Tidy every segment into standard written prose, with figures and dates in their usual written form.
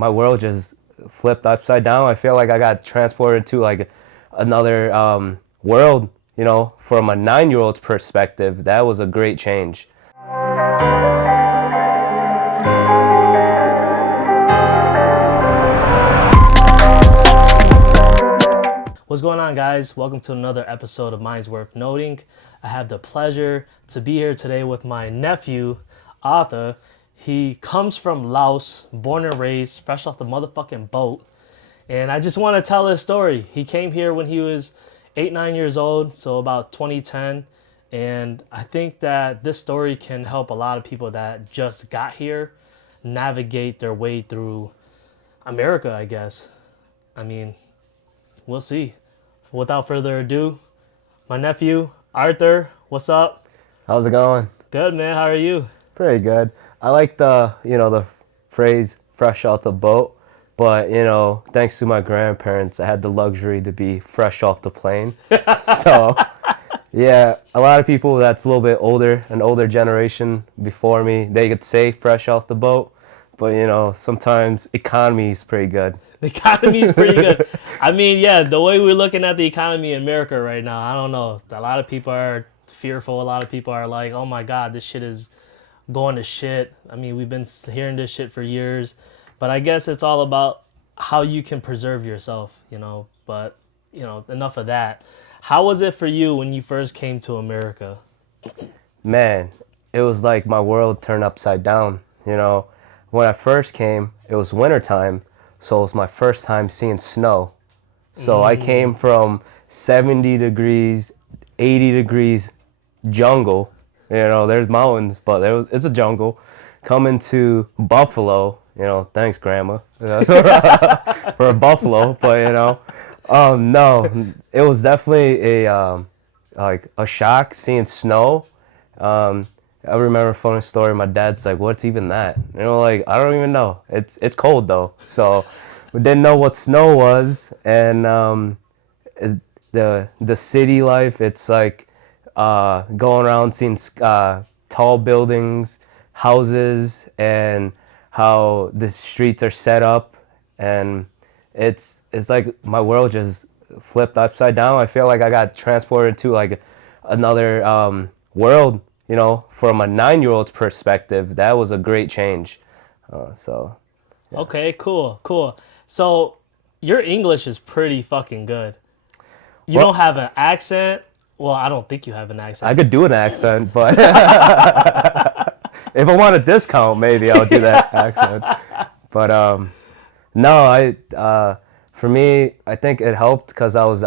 my world just flipped upside down. I feel like I got transported to like another world. From a 9-year-old's perspective, that was a great change. What's going on, guys? Welcome to another episode of Minds Worth Noting. I have the pleasure to be here today with my nephew, Ather. He comes from Laos, born and raised, fresh off the motherfucking boat. And I just want to tell his story. He came here when he was 8, 9 years old, so about 2010. And I think that this story can help a lot of people that just got here navigate their way through America, I guess. I mean, we'll see. Without further ado, my nephew, Ather, what's up? How's it going? Good, man. How are you? Pretty good. I like the phrase fresh out the boat, but thanks to my grandparents, I had the luxury to be fresh off the plane. So, yeah, a lot of people that's a little bit older, an older generation before me, they could say fresh off the boat, but sometimes economy is pretty good. The economy is pretty good. I mean, yeah, the way we're looking at the economy in America right now, I don't know. A lot of people are fearful. A lot of people are like, oh my God, this shit is going to shit. I mean, we've been hearing this shit for years. But I guess it's all about how you can preserve yourself. But, enough of that. How was it for you when you first came to America? Man, it was like my world turned upside down. When I first came, it was wintertime. So it was my first time seeing snow. So I came from 70 degrees, 80 degrees jungle. There's mountains, but it's a jungle. Coming to Buffalo, thanks, Grandma, for a buffalo. But, no, it was definitely a shock seeing snow. I remember a funny story. My dad's like, "What's even that?" Like, I don't even know. It's cold though, so we didn't know what snow was. And the city life, it's like going around seeing tall buildings, houses, and how the streets are set up, and it's like my world just flipped upside down. I feel like I got transported to like another world. From a 9-year-old's perspective, that was a great change. So, yeah. Okay, cool. So your English is pretty fucking good. You Well, don't have an accent. Well, I don't think you have an I accent. could do an accent, but if I want a discount, maybe I'll do that accent. But no, for me, I think it helped because I was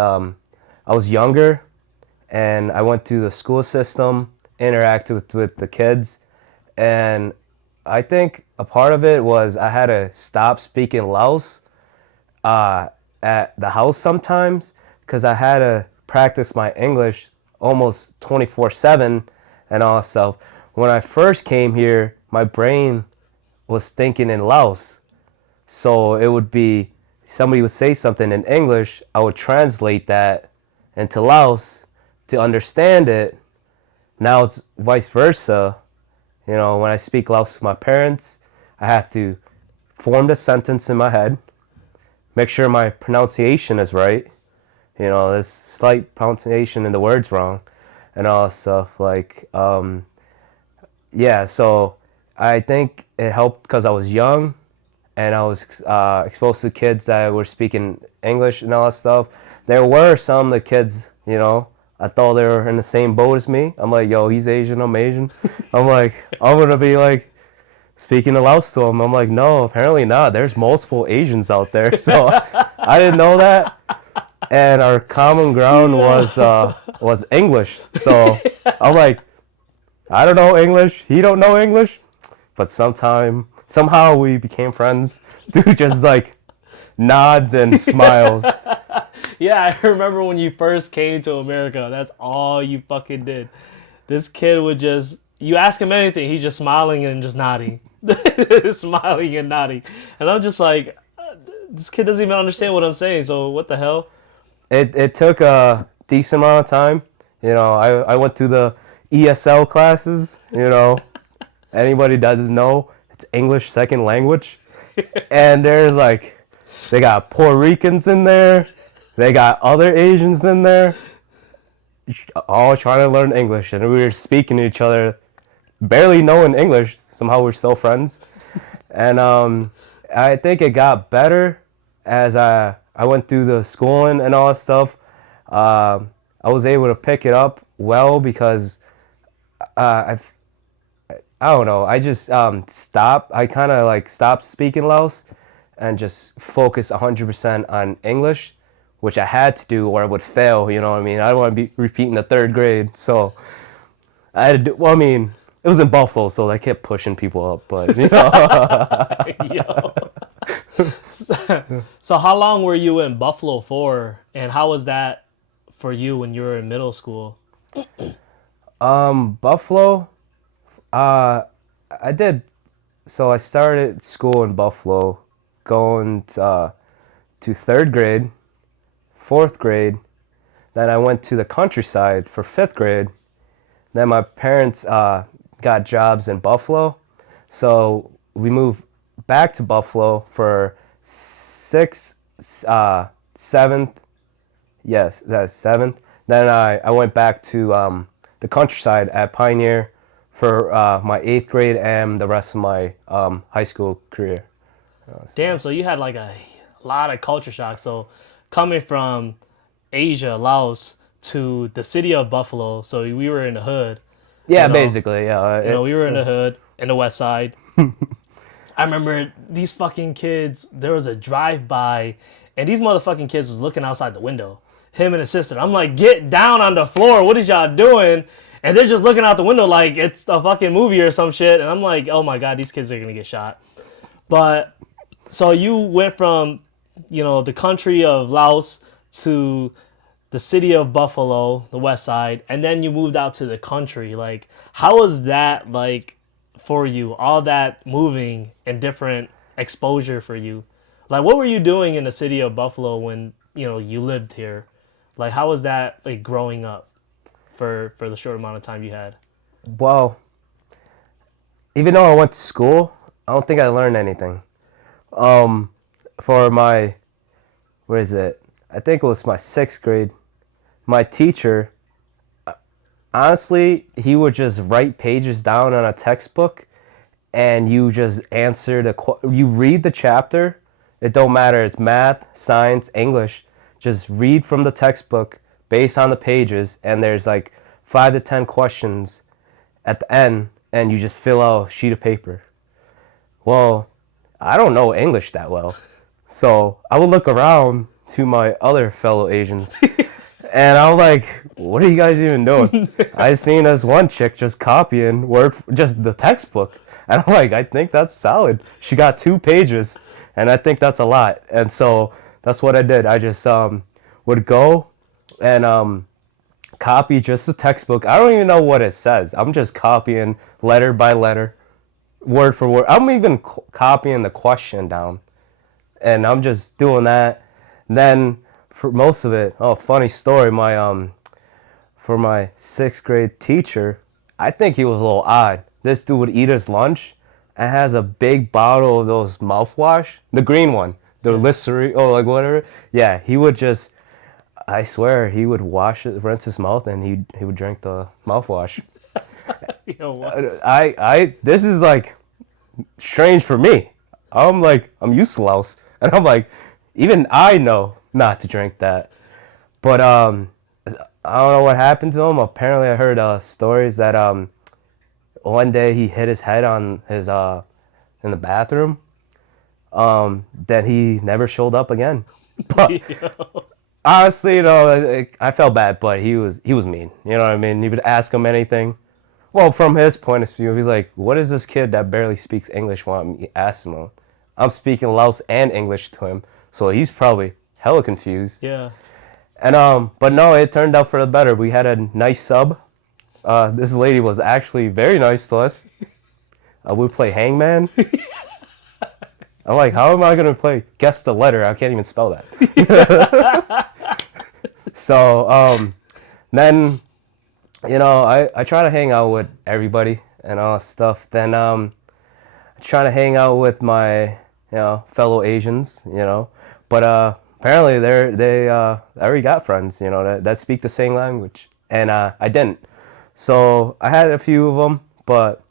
younger, and I went through the school system, interacted with the kids, and I think a part of it was I had to stop speaking Laos at the house sometimes because I had to practice my English almost 24/7 and all that stuff. When I first came here, my brain was thinking in Laos, so it would be somebody would say something in English, I would translate that into Laos to understand it. Now it's vice versa. When I speak Laos to my parents, I have to form the sentence in my head, make sure my pronunciation is right. There's slight pronunciation and the words wrong, and all that stuff. Yeah, so I think it helped because I was young, and I was exposed to kids that were speaking English and all that stuff. There were some of the kids, I thought they were in the same boat as me. I'm like, yo, he's Asian, I'm Asian. I'm like, I'm gonna be like speaking Laos to him. I'm like, no, apparently not. There's multiple Asians out there. So I didn't know that. And our common ground was English. So I'm like, I don't know English. He don't know English. But somehow we became friends through just like nods and smiles. Yeah, I remember when you first came to America, that's all you fucking did. This kid would you ask him anything, he's just smiling and just nodding. Smiling and nodding. And I'm just like, this kid doesn't even understand what I'm saying, so what the hell? It took a decent amount of time. I went through the ESL classes. Anybody doesn't know, it's English second language. And there's like, they got Puerto Ricans in there, they got other Asians in there, all trying to learn English, and we were speaking to each other, barely knowing English. Somehow we're still friends, and I think it got better as I went through the schooling and all that stuff. I was able to pick it up well because I don't know. I just stopped. I kind of like stopped speaking Laos and just focused 100% on English, which I had to do or I would fail. You know what I mean? I don't want to be repeating the third grade. So I had to do, well, I mean, it was in Buffalo, so they kept pushing people up. But, you know. Yo. So how long were you in Buffalo for, and how was that for you when you were in middle school? Buffalo, uh, I did, so I started school in Buffalo going to third grade, fourth grade. Then I went to the countryside for fifth grade. Then my parents got jobs in Buffalo, so we moved back to Buffalo for sixth, seventh. Yes, that's seventh. Then I went back to the countryside at Pioneer for my eighth grade and the rest of my high school career. Damn, so you had like a lot of culture shock. So coming from Asia, Laos, to the city of Buffalo, so we were in the hood. Yeah, You know, basically, yeah. we were in the hood, in the west side. I remember these fucking kids, there was a drive-by, and these motherfucking kids was looking outside the window. Him and his sister. I'm like, get down on the floor. What is y'all doing? And they're just looking out the window like it's a fucking movie or some shit. And I'm like, oh my God, these kids are going to get shot. But so you went from, the country of Laos to the city of Buffalo, the west side, and then you moved out to the country. Like, how was that like for you? All that moving and different exposure for you. Like, what were you doing in the city of Buffalo when, you lived here? Like, how was that like growing up for the short amount of time you had? Well, even though I went to school, I don't think I learned anything. For my, what is it? I think it was my sixth grade. My teacher, honestly, he would just write pages down on a textbook, and you just answer you read the chapter. It don't matter. It's math, science, English. Just read from the textbook based on the pages, and there's like 5 to 10 questions at the end, and you just fill out a sheet of paper. Well, I don't know English that well, so I would look around to my other fellow Asians, and I'm like, what are you guys even doing? I seen this one chick just copying just the textbook, and I'm like, I think that's solid. She got 2 pages, and I think that's a lot. And so that's what I did. I just would go and copy just the textbook. I don't even know what it says. I'm just copying letter by letter, word for word. I'm even copying the question down, and I'm just doing that. And then for most of it, funny story. For my sixth grade teacher, I think he was a little odd. This dude would eat his lunch and has a big bottle of those mouthwash, the green one, the Listerine, like whatever. Yeah, he would just, I swear, he would rinse his mouth, and he would drink the mouthwash. What? This is like strange for me. I'm used to Laos, and I'm like, even I know not to drink that. But I don't know what happened to him. Apparently, I heard stories that one day he hit his head on his in the bathroom. Then he never showed up again. But honestly, I felt bad, but he was mean. You know what I mean? He would ask him anything. Well, from his point of view, he's like, "What is this kid that barely speaks English want me ask him?" I'm speaking Laos and English to him, so he's probably hella confused. Yeah. And but no, it turned out for the better. We had a nice sub. This lady was actually very nice to us. We play Hangman. I'm like, how am I gonna play guess the letter? I can't even spell that. So then I try to hang out with everybody and all that stuff. Then I try to hang out with my fellow Asians, but apparently they already got friends, that speak the same language, and I didn't. So I had a few of them, but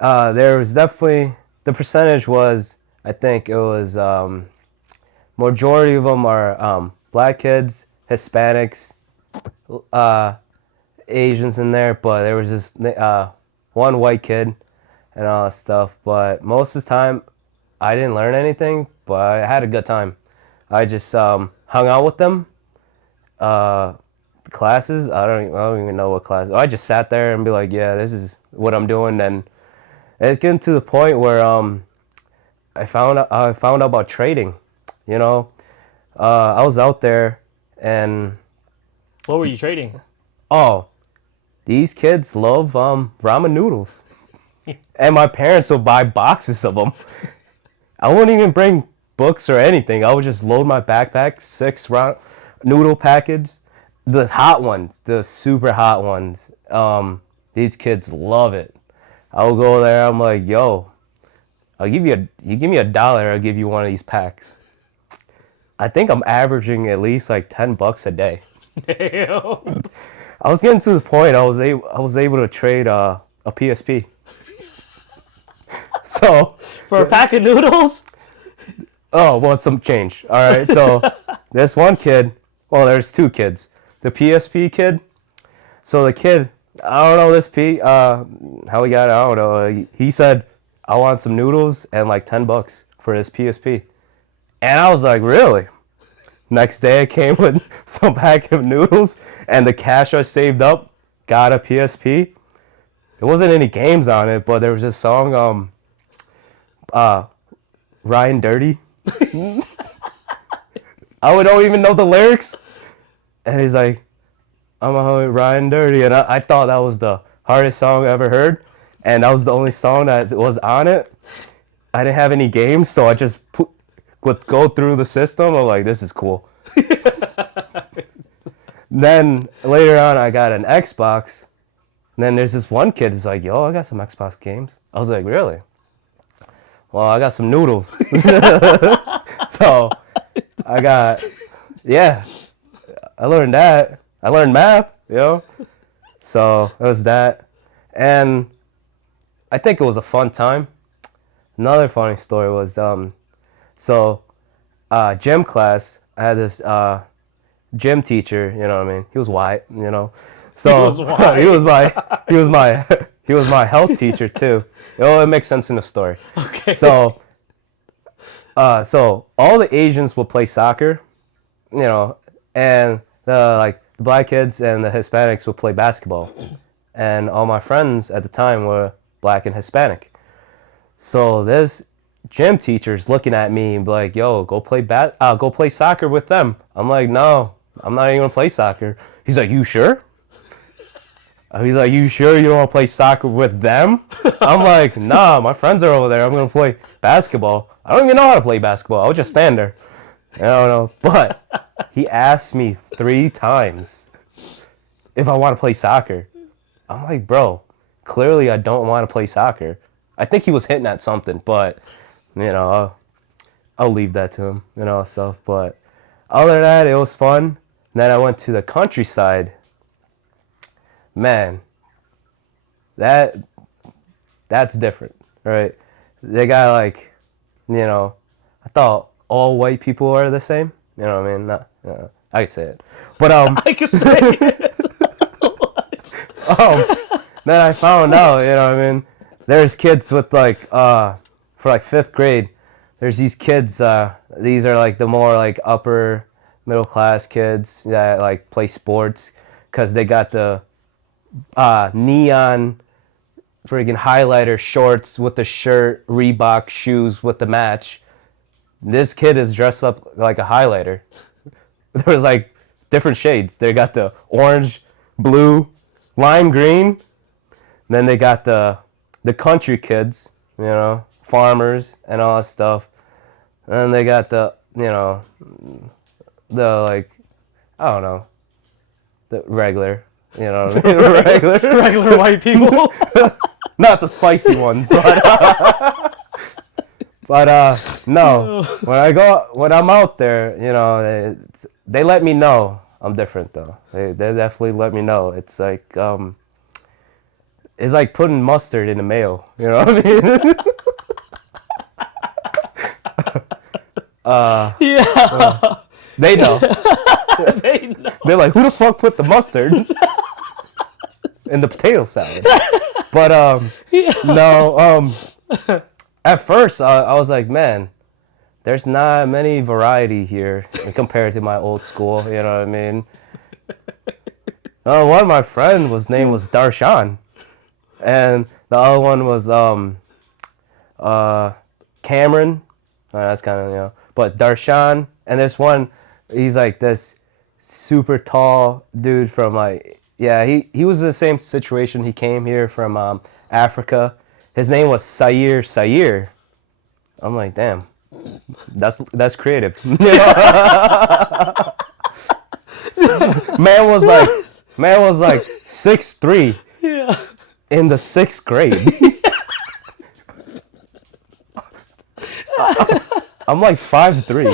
there was definitely the percentage was, I think it was majority of them are black kids, Hispanics, uh, Asians in there, but there was just one white kid and all that stuff. But most of the time, I didn't learn anything, but I had a good time. I just hung out with them. Uh, Classes, I don't even know what class. I just sat there and be like, yeah, this is what I'm doing. And it's getting to the point where I found out about trading. You know, I was out there and What were you trading? oh, these kids love ramen noodles, and my parents would buy boxes of them. I wouldn't even bring books or anything. I would just load my backpack, 6 noodle packets, the hot ones, the super hot ones. These kids love it. I will go there. I'm like, yo, you give me $1, I'll give you one of these packs. I think I'm averaging at least like $10 a day. Damn. I was getting to the point I was able to trade a PSP. So For a pack of noodles? oh, well, it's some change. All right, so this one kid. Well, there's 2 kids. The PSP kid. So the kid, I don't know this how he got it. I don't know. He said, "I want some noodles and like $10 for his PSP," and I was like, "Really?" Next day, I came with some pack of noodles and the cash I saved up. Got a PSP. There wasn't any games on it, but there was this song, Ryan Dirty. don't even know the lyrics. And he's like, I'm a Ryan Dirty. And I thought that was the hardest song I ever heard. And that was the only song that was on it. I didn't have any games, so I just would go through the system. I'm like, this is cool. Then later on, I got an Xbox. And then there's this one kid who's like, yo, I got some Xbox games. I was like, really? Well, I got some noodles. So yeah, I learned that. I learned math, So it was that. And I think it was a fun time. Another funny story was, gym class, I had this gym teacher, you know what I mean? He was white, So He was white. he was my health teacher too. It makes sense in the story. Okay. So all the Asians will play soccer, and the black kids and the Hispanics will play basketball. And all my friends at the time were black and Hispanic. So this gym teacher's looking at me and be like, "Yo, go play soccer with them." I'm like, "No, I'm not even gonna play soccer." He's like, "You sure?" He's like, "You sure you don't want to play soccer with them?" I'm like, "Nah, my friends are over there. I'm gonna play basketball." I don't even know how to play basketball. I would just stand there. I don't know. But he asked me 3 times if I want to play soccer. I'm like, bro, clearly I don't want to play soccer. I think he was hitting at something, but I'll leave that to him, stuff. But other than that, it was fun. And then I went to the countryside. Man, that's different, right? They got I thought all white people are the same. You know what I mean? Not, I could say it, but I can say it. then I found out, what I mean? There's kids with for 5th grade. There's these kids. These are the more upper middle class kids that play sports because they got the neon friggin' highlighter shorts with the shirt, Reebok shoes with the match. This kid is dressed up like a highlighter. There was different shades. They got the orange, blue, lime green. Then they got the country kids, farmers and all that stuff. And then they got the I don't know, the regular, Regular white people. not the spicy ones, but But no, when I'm out there, they let me know I'm different though. They definitely let me know. It's like putting mustard in the mayo. You know what I mean? Yeah. They know. They know. They're like, who the fuck put the mustard in the potato salad? But no. At first, I was like, man, there's not many variety here compared to my old school. You know what I mean? One of my friends was name was Darshan, and the other one was Cameron. That's kind of but Darshan, and there's one. He's like this super tall dude from he was in the same situation. He came here from Africa. His name was Sayer. I'm like, damn, that's creative. Man was like 6'3" Yeah. in the 6th grade. I'm like 5'3".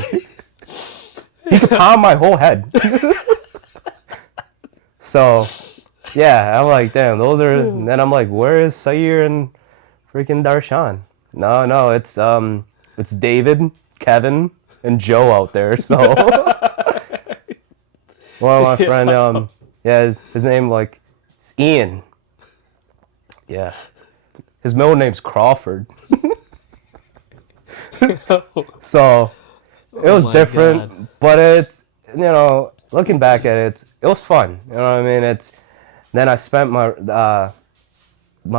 He could pound my whole head. So, yeah, I'm like, damn, those are. And then I'm like, where is Sayer and freaking Darshan? No, it's David, Kevin, and Joe out there. So, one of my friend, his name is Ian. Yeah, his middle name's Crawford. So it was different, God. but it's looking back at it, it was fun. You know what I mean? Then I spent my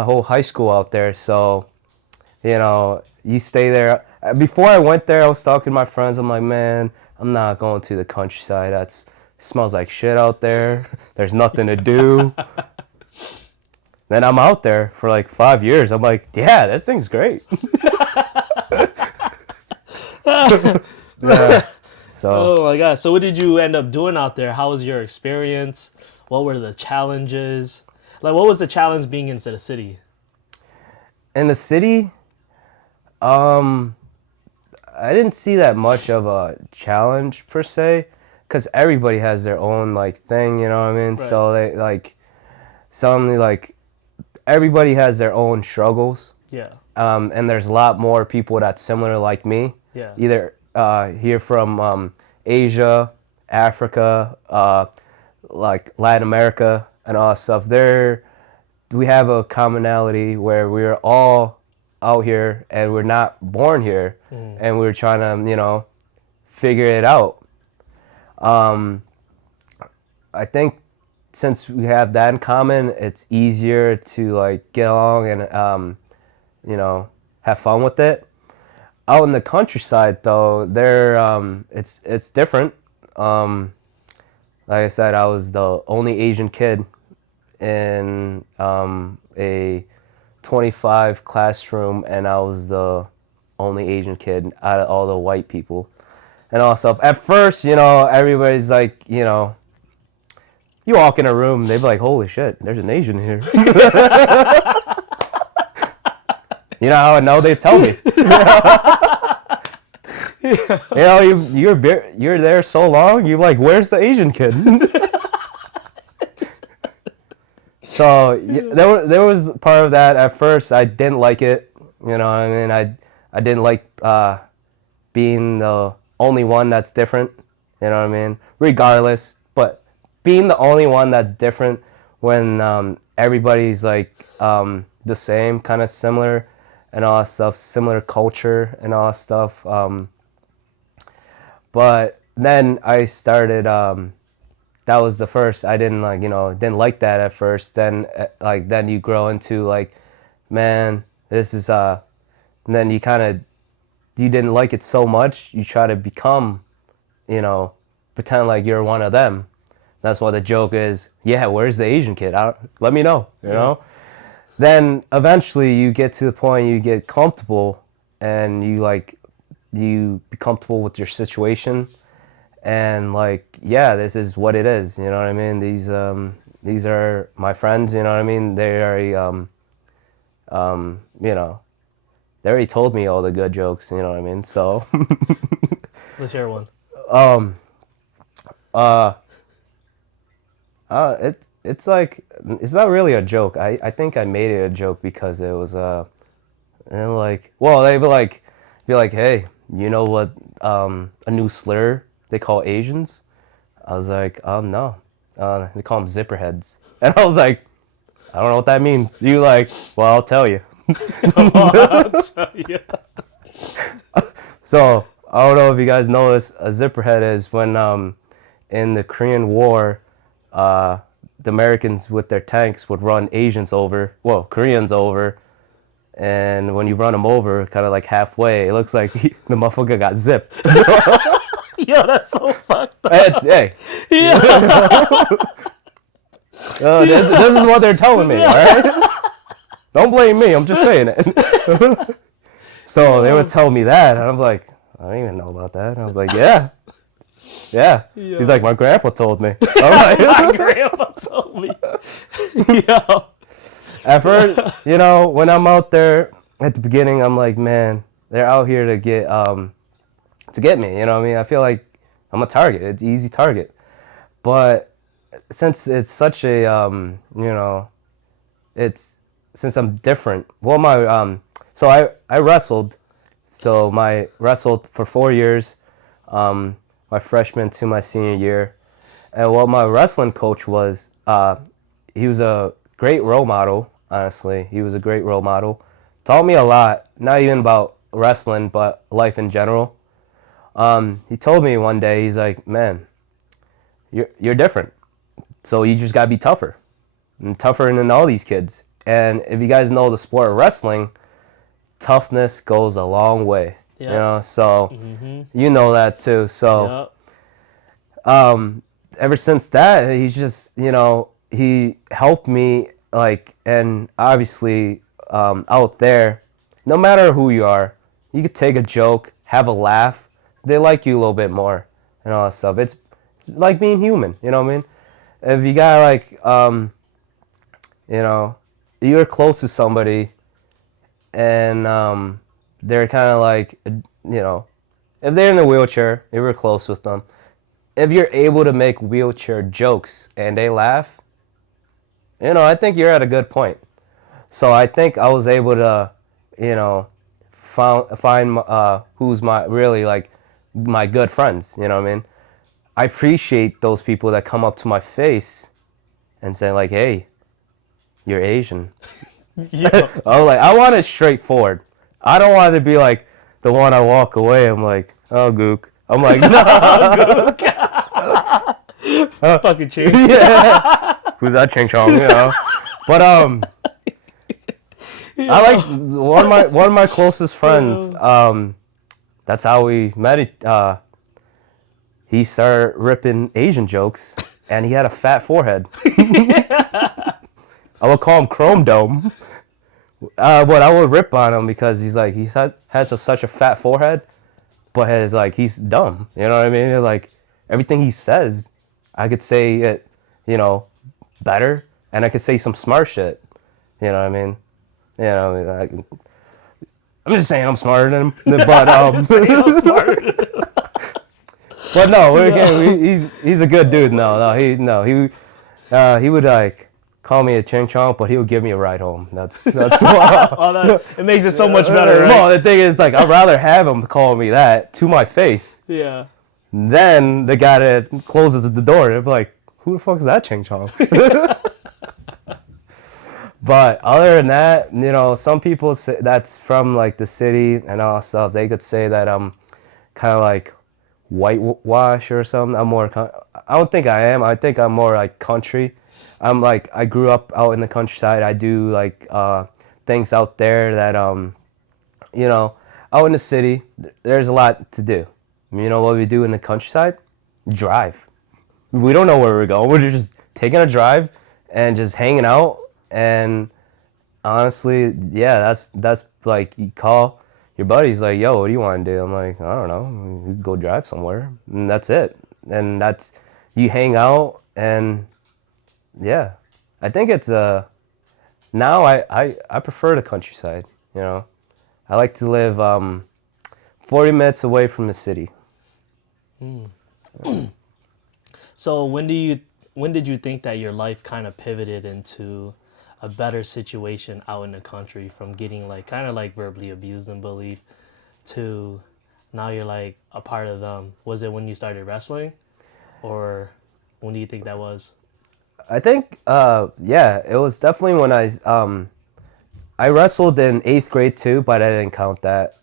whole high school out there, so you stay there. Before I went there, I was talking to my friends. I'm like, man, I'm not going to the countryside. It smells like shit out there. There's nothing to do. Then I'm out there for like 5 years. I'm like, yeah, this thing's great. Yeah. So Oh my God. So what did you end up doing out there? How was your experience? What were the challenges? Like, what was the challenge being into the city? in the city, I didn't see that much of a challenge per se, because everybody has their own thing. You know what I mean? Right. So they suddenly everybody has their own struggles. Yeah. And there's a lot more people that's similar like me. Yeah. Either here from Asia, Africa, like Latin America, and all that stuff. We have a commonality where we're all out here and we're not born here, and we're trying to figure it out. I think since we have that in common, it's easier to get along and have fun with it. Out in the countryside, though, it's different. Like I said, I was the only Asian kid in a 25 classroom, and I was the only Asian kid out of all the white people. And also, at first, everybody's like, you walk in a room, they'd be like, holy shit, there's an Asian here. You know how I know? They tell me. You're there so long. You where's the Asian kid? So there was part of that. At first, I didn't like it. You know what I mean? I didn't like being the only one that's different. You know what I mean? Regardless, but being the only one that's different when everybody's the same, kind of similar, and all that stuff, similar culture and all that stuff. But then I started. That was the first. I didn't didn't like that at first. Then then you grow into man, this is And then you you didn't like it so much. You try to become, pretend like you're one of them. That's why the joke is, yeah, where's the Asian kid? Let me know. Then eventually you get to the point you get comfortable, and you be comfortable with your situation, and yeah, this is what it is. You know what I mean? These are my friends. You know what I mean? They are they're they already told me all the good jokes. You know what I mean? So, Let's hear one. um, uh, it's like it's not really a joke. I think I made it a joke because it was and like well be like, hey, you know what a new slur they call Asians? I was like, no, they call them zipperheads, and I was like, I don't know what that means. You like, well, I'll tell you. I'll tell you. So I don't know if you guys know this. A zipperhead is when in the Korean War, the Americans with their tanks would run Asians over, well, Koreans over, and when you run them over, kind of like halfway, it looks like the motherfucker got zipped. Yo, that's so fucked up. Hey, Yeah. this is what they're telling me, all right? Don't blame me. I'm just saying it. So they would tell me that, and I'm like, I don't even know about that. And I was like, yeah. Yo. He's like, my grandpa told me. I'm like, My grandpa told me. Yo. at first, you know, when I'm out there at the beginning, I'm like, man, they're out here to get me. You know what I mean? I feel like I'm a target. It's an easy target. But since it's such a, you know, it's since I'm different. Well, so I wrestled. So my wrestled for 4 years, my freshman to my senior year, and what my wrestling coach was, he was a great role model. Honestly, he was a great role model. Taught me a lot, not even about wrestling, but life in general. He told me one day, he's like, man, you're different. So you just gotta be tougher, and tougher than all these kids. And if you guys know the sport of wrestling, toughness goes a long way. Yep. You know, so you know that too. So ever since that, he's just, you know, he helped me, like, and obviously out there, no matter who you are, you could take a joke, have a laugh, they like you a little bit more and all that stuff. It's like being human, you know what I mean? If you got like, you know, you're close to somebody and they're kind of like, you know, if they're in a wheelchair, if you're close with them, if you're able to make wheelchair jokes and they laugh, you know, I think you're at a good point. So I think I was able to, you know, find who's my really like my good friends. You know what I mean? I appreciate those people that come up to my face and say like, "Hey, you're Asian." Yo. I was like, I want it straightforward. I don't want it to be like the one I walk away. I'm like, oh, gook. I'm like, no. Fucking cheap. Yeah. Who's that Ching Chong? You know. But I like one of my closest friends. That's how we met. He started ripping Asian jokes, and he had a fat forehead. I would call him Chrome Dome. But I would rip on him because he's like has such a fat forehead, but he's dumb. You know what I mean? Like everything he says, I could say it, you know, better, and I could say some smart shit. You know what I mean? You know, I'm just saying I'm smarter than him, but I'm smarter. but no, he's a good dude. He would like call me a ching chong, but he would give me a ride home. That's It makes it so much better, right? Well, the thing is, like, I'd rather have him call me that to my face Yeah. than the guy that closes the door. And I'm like, who the fuck is that ching chong? But other than that, you know, some people say that's from like the city and all stuff. They could say that I'm kind of like whitewash or something. I don't think I am. I think I'm more like country. I'm like, I grew up out in the countryside. I do like things out there that you know, out in the city, there's a lot to do. You know what we do in the countryside? Drive. We don't know where we're going. We're just taking a drive and just hanging out. And honestly, yeah, that's like, you call your buddies like, yo, what do you want to do? I'm like, I don't know. We go drive somewhere. And that's it. And that's, you hang out and yeah. I think it's now I prefer the countryside, you know. I like to live 40 minutes away from the city. So when did you think that your life kind of pivoted into a better situation out in the country from getting like kind of like verbally abused and bullied to now you're like a part of them? Was it when you started wrestling, or when do you think that was? I think, yeah, it was definitely when I wrestled in 8th grade too, but I didn't count that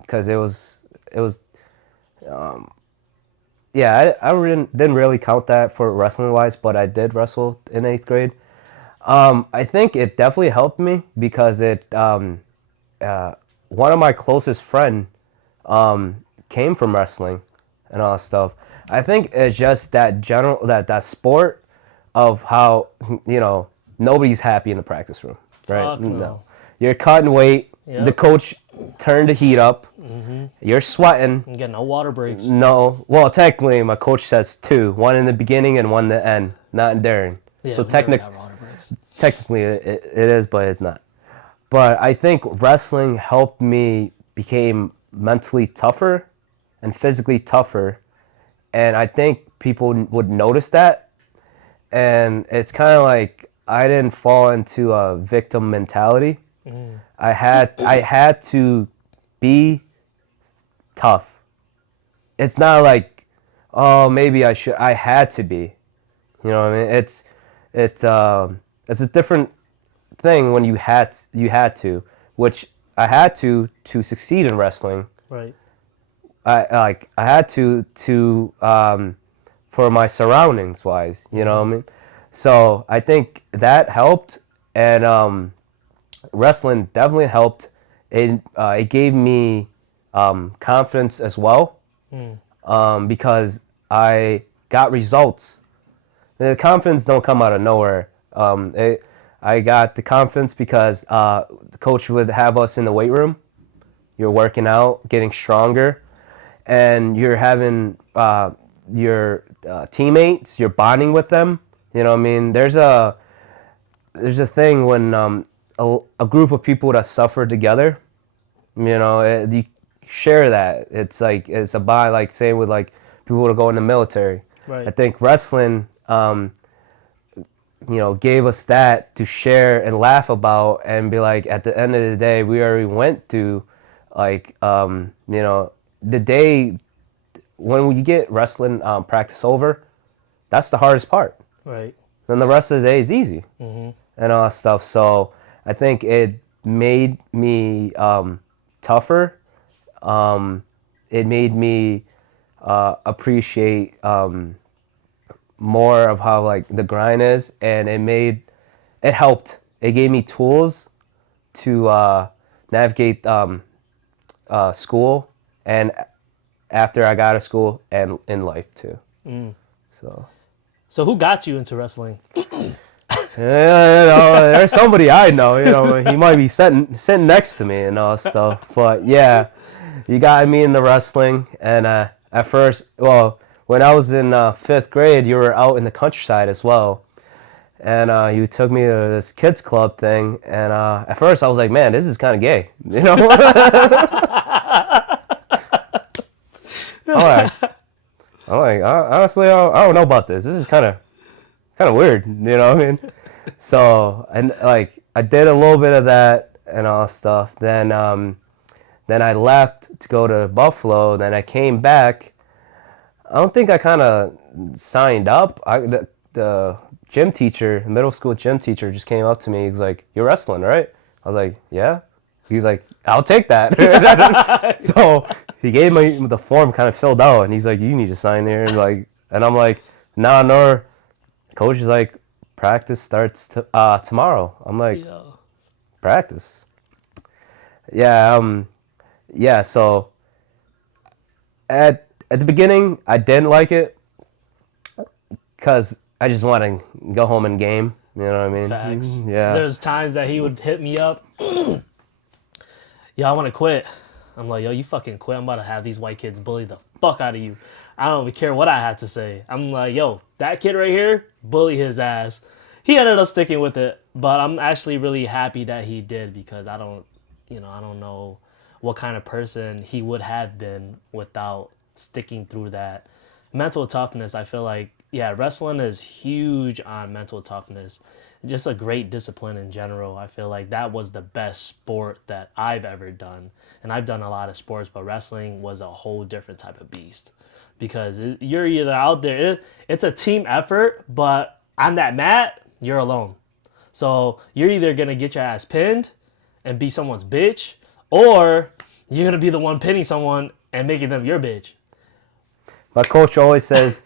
because it was yeah, I didn't really count that for wrestling wise, but I did wrestle in 8th grade. I think it definitely helped me because one of my closest friend came from wrestling and all that stuff. I think it's just that that sport of how nobody's happy in the practice room, right? Fuck No, no. you're cutting weight. The Yep. coach turned the heat up. You're sweating. You get no water breaks. No, well, technically, my coach says two, one in the beginning and one in the end, not during. Yeah, So we never got water breaks. technically, it is, but it's not. But I think wrestling helped me became mentally tougher and physically tougher, and I think people would notice that. And it's kind of like I didn't fall into a victim mentality. I had to be tough. It's not like, oh, maybe I should. I had to be. You know what I mean? It's a different thing when you had to, which I had to succeed in wrestling. Right. I had to for my surroundings wise. You know what I mean? So I think that helped, and wrestling definitely helped. It gave me confidence as well, because I got results. The confidence don't come out of nowhere. I got the confidence because the coach would have us in the weight room. You're working out, getting stronger, and you're having your teammates. You're bonding with them. You know what I mean? There's a thing when a group of people that suffer together. You share that. It's like it's a bond, like same with like people that go in the military. I Right. think wrestling, gave us that to share and laugh about and be like, at the end of the day, we already went through, like, the day when you get wrestling practice over, that's the hardest part. Right. Then the rest of the day is easy and all that stuff. So I think it made me tougher. It made me appreciate more of how like the grind is, and it helped. It gave me tools to navigate school, and after I got out of school and in life too. So So who got you into wrestling? yeah, there's somebody I know. He might be sitting next to me and all stuff. But yeah, you got me into wrestling, and at first, well, when I was in 5th grade, you were out in the countryside as well, and you took me to this kids club thing, and at first I was like, man, this is kind of gay, I'm like, honestly, I don't know about this. This is kind of weird, you know what I mean? So, and like I did a little bit of that and all stuff. Then I left to go to Buffalo. Then I came back. I don't think I kind of signed up. The gym teacher, middle school gym teacher, just came up to me. He's like, "You're wrestling, right?" I was like, "Yeah." He's like, "I'll take that." So he gave me the form, kind of filled out, and he's like, "You need to sign there." And I'm like, "Nah, no." Coach is like, "Practice starts tomorrow." I'm like, Yo. "Practice?" Yeah, yeah. So at the beginning, I didn't like it because I just want to go home and game. You know what I mean? Facts. Yeah. There's times that he would hit me up. Yo, I want to quit. I'm like, yo, you fucking quit. I'm about to have these white kids bully the fuck out of you. I don't even care what I have to say. I'm like, yo, that kid right here, bully his ass. He ended up sticking with it, but I'm actually really happy that he did because I don't know what kind of person he would have been without sticking through that. Mental toughness, I feel like, yeah, wrestling is huge on mental toughness. Just a great discipline in general. I feel like that was the best sport that I've ever done. And I've done a lot of sports, but wrestling was a whole different type of beast. Because you're either out there, it's a team effort, but on that mat, you're alone. So you're either going to get your ass pinned and be someone's bitch, or you're going to be the one pinning someone and making them your bitch. My coach always says,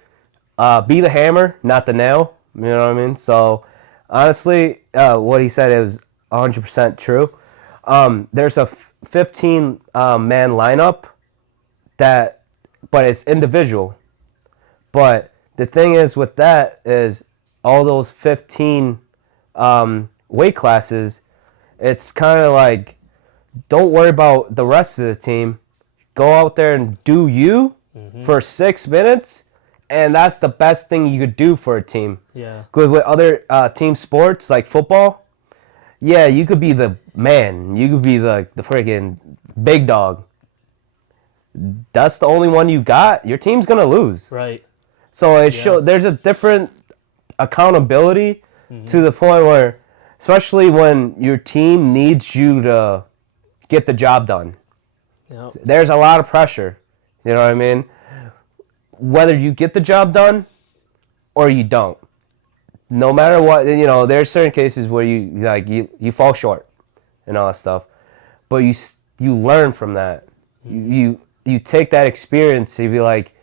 be the hammer, not the nail. You know what I mean? So, honestly, what he said is 100% true. There's a 15 man lineup but it's individual. But the thing is with that is all those 15 weight classes, it's kind of like, don't worry about the rest of the team. Go out there and do you for 6 minutes, and that's the best thing you could do for a team. Yeah. Because with other team sports like football, yeah, you could be the man. You could be the freaking big dog. That's the only one you got. Your team's gonna lose. Right. So there's a different accountability to the point where, especially when your team needs you to get the job done. Yep. There's a lot of pressure. You know what I mean? Whether you get the job done or you don't. No matter what, there's certain cases where you fall short and all that stuff. But you learn from that. You take that experience, you be like,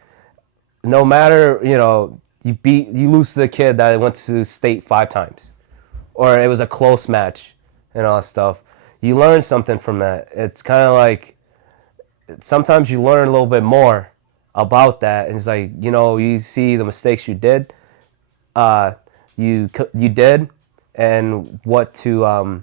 no matter, you lose to the kid that went to state 5 times, or it was a close match and all that stuff. You learn something from that. It's kind of like, sometimes you learn a little bit more about that, and it's like, you see the mistakes you did, you did, and what to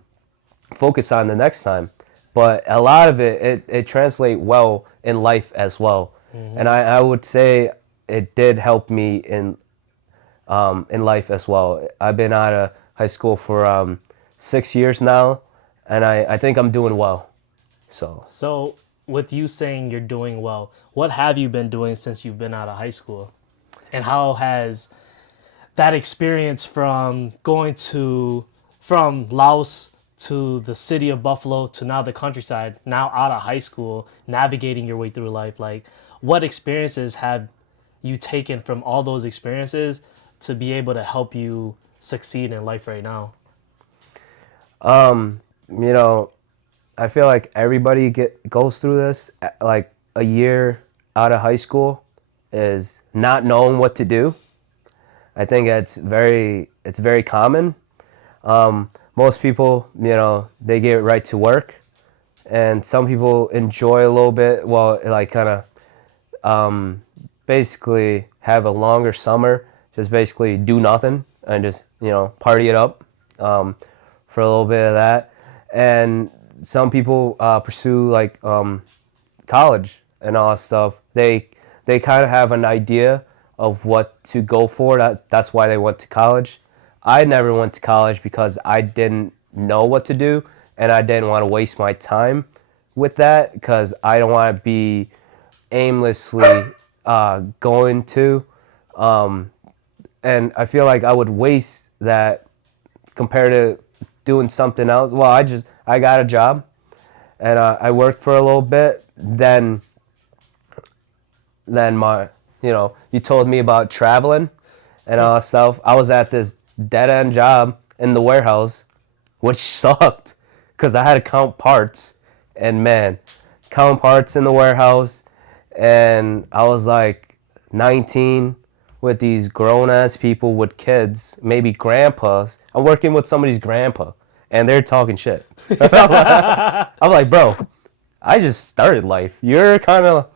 focus on the next time. But a lot of it translates well in life as well. And I would say it did help me in life as well. I've been out of high school for 6 years now, and I think I'm doing well. So with you saying you're doing well, what have you been doing since you've been out of high school? And how has that experience from from Laos to the city of Buffalo to now the countryside, now out of high school, navigating your way through life, like, what experiences have you taken from all those experiences to be able to help you succeed in life right now? I feel like everybody goes through this. Like, a year out of high school is not knowing what to do. I think it's very common. Most people, they get right to work, and some people enjoy a little bit. Well, like, kind of basically have a longer summer, just basically do nothing and just party it up for a little bit of that. And some people pursue like college and all that stuff. They kind of have an idea of what to go for. That's why they went to college. I never went to college because I didn't know what to do, and I didn't want to waste my time with that, because I don't want to be aimlessly going to. And I feel like I would waste that compared to doing something else. Well, I got a job, and I worked for a little bit. Then you told me about traveling and all that stuff. I was at this dead-end job in the warehouse, which sucked because I had to count parts. And man, count parts in the warehouse, and I was like 19 with these grown-ass people with kids, maybe grandpas. I'm working with somebody's grandpa, and they're talking shit. I'm like, bro, I just started life. You're kind of,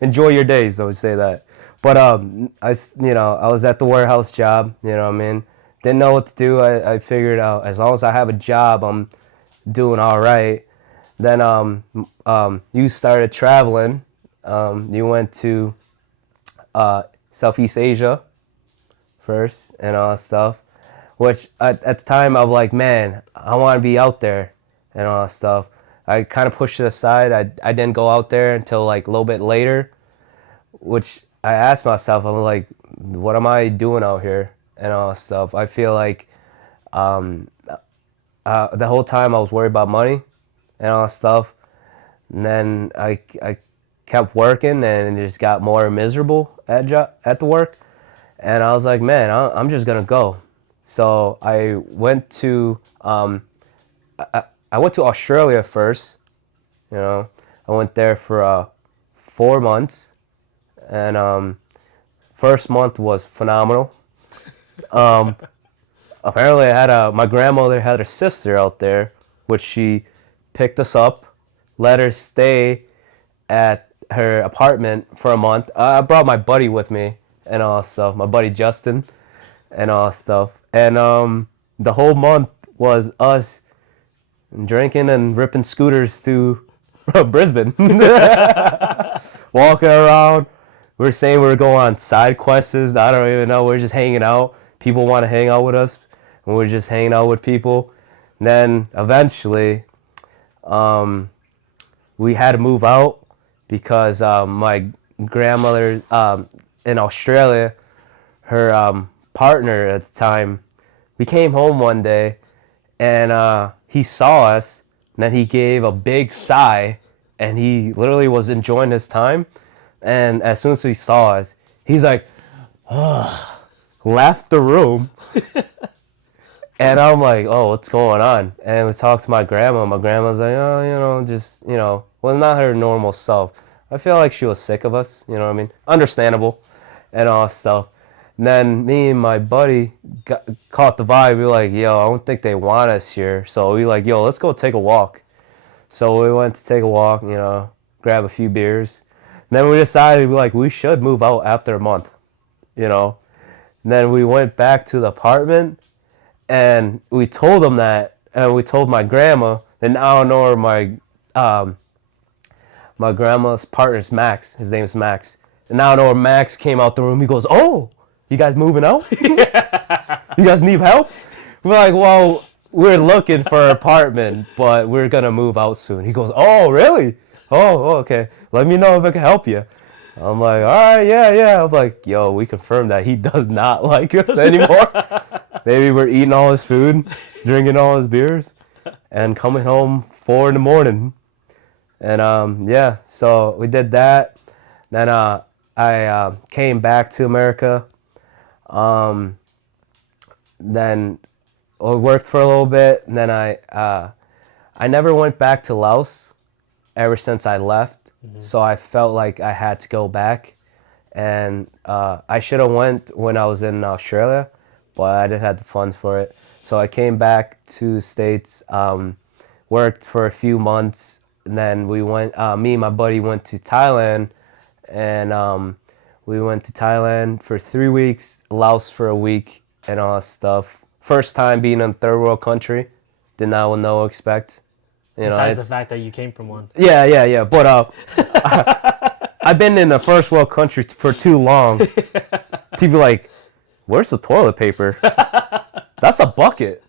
enjoy your days, though, say that. But I was at the warehouse job, didn't know what to do. I figured out, as long as I have a job, I'm doing all right. Then you started traveling. You went to Southeast Asia first and all that stuff, which at the time I was like, man, I want to be out there and all that stuff. I kind of pushed it aside. I didn't go out there until like a little bit later, which I asked myself, I'm like, what am I doing out here and all that stuff. I feel like um, the whole time I was worried about money and all that stuff. And then I kept working and it just got more miserable at the work. And I was like, man, I'm just gonna go. So I went to Australia first. You know, I went there for 4 months, and first month was phenomenal. Um, Apparently, I had my grandmother had a sister out there, which she picked us up, let her stay at her apartment for a month. I brought my buddy with me and all stuff, my buddy Justin and all stuff. And the whole month was us drinking and ripping scooters to Brisbane, walking around. We're saying we're going on side quests. I don't even know. We're just hanging out. People want to hang out with us, and we're just hanging out with people. And then eventually, we had to move out because my grandmother in Australia, her partner at the time, we came home one day and he saw us and then he gave a big sigh and he literally was enjoying his time. And as soon as he saw us, he's like, left the room. And I'm like, oh, what's going on? And we talked to my grandma. My grandma's like, oh, just, well, not her normal self. I feel like she was sick of us, you know what I mean? Understandable and all that stuff. And then me and my buddy caught the vibe. We were like, yo, I don't think they want us here. So we like, yo, let's go take a walk. So we went to take a walk, grab a few beers. And then we decided, we should move out after a month, you know? And then we went back to the apartment. And we told them that, and we told my grandma, and I don't know where my grandma's partner's Max. His name is Max. And I don't know where Max came out the room. He goes, "Oh, you guys moving out? You guys need help?" We're like, "Well, we're looking for an apartment, but we're gonna move out soon." He goes, "Oh, really? Oh, okay. Let me know if I can help you." I'm like, "All right, yeah." I'm like, "Yo, we confirmed that he does not like us anymore." Maybe we're eating all his food, drinking all his beers, and coming home 4 a.m. And so we did that. Then I came back to America. Then I worked for a little bit, and then I never went back to Laos ever since I left. Mm-hmm. So I felt like I had to go back, and I should have went when I was in Australia. But I didn't have the funds for it. So I came back to the States, worked for a few months, and then we went, me and my buddy went to Thailand, and we went to Thailand for 3 weeks, Laos for a week, and all that stuff. First time being in a third world country, did not know what to expect. Besides the fact that you came from one. Yeah. But I've been in a first world country for too long. People like, where's the toilet paper? That's a bucket.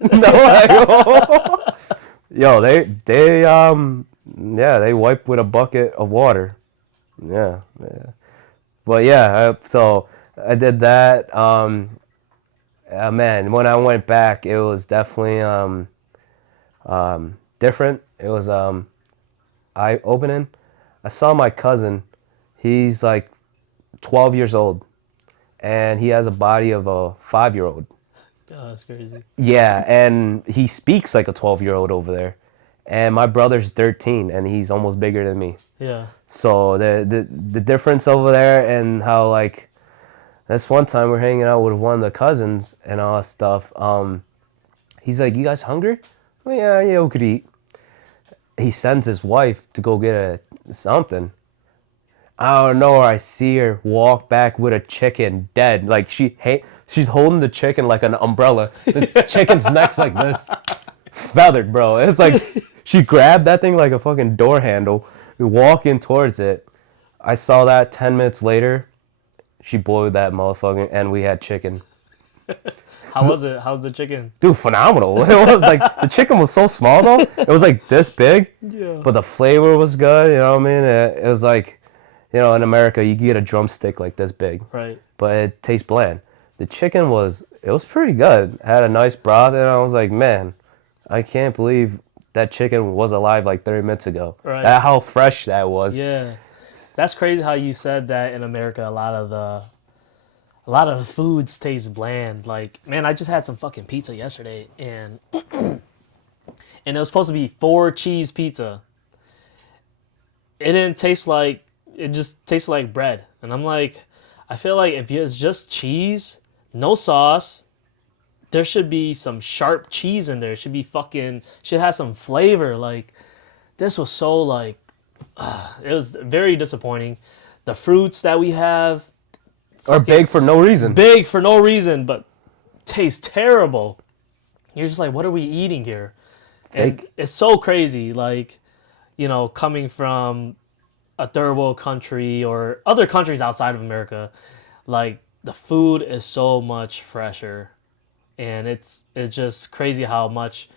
Yo, they wipe with a bucket of water. Yeah. But yeah, so I did that. Man, when I went back, it was definitely different. It was eye-opening. I saw my cousin. He's like 12 years old. And he has a body of a 5-year-old. Oh, that's crazy. Yeah, and he speaks like a 12-year-old over there. And my brother's 13, and he's almost bigger than me. Yeah. So the difference over there, and how like this one time we're hanging out with one of the cousins and all that stuff. He's like, "You guys hungry?" Well, yeah, we could eat. He sends his wife to go get something. I don't know, I see her walk back with a chicken dead. Like she's holding the chicken like an umbrella. The chicken's neck's like this. Feathered, bro. It's like she grabbed that thing like a fucking door handle, walking towards it. I saw that 10 minutes later. She boiled that motherfucker and we had chicken. How was it? How's the chicken? Dude, phenomenal. It was like the chicken was so small though. It was like this big, Yeah. but the flavor was good. You know what I mean? It was like, in America you get a drumstick like this big, Right. but it tastes bland. The chicken it was pretty good. It had a nice broth, and I was like, man, I can't believe that chicken was alive like 30 minutes ago. Right. How fresh that was. Yeah. That's crazy how you said that in America a lot of the foods taste bland. Like, man, I just had some fucking pizza yesterday and it was supposed to be 4-cheese pizza. It didn't taste like it just tasted like bread. And I'm like, I feel like if it's just cheese, no sauce, there should be some sharp cheese in there. It should have some flavor. Like, this was so like it was very disappointing. The fruits that we have Or big for no reason. big for no reason, but taste terrible. You're just like, what are we eating here? And Fake. it's so crazy, like, coming from a third world country or other countries outside of America, like the food is so much fresher, and it's just crazy how much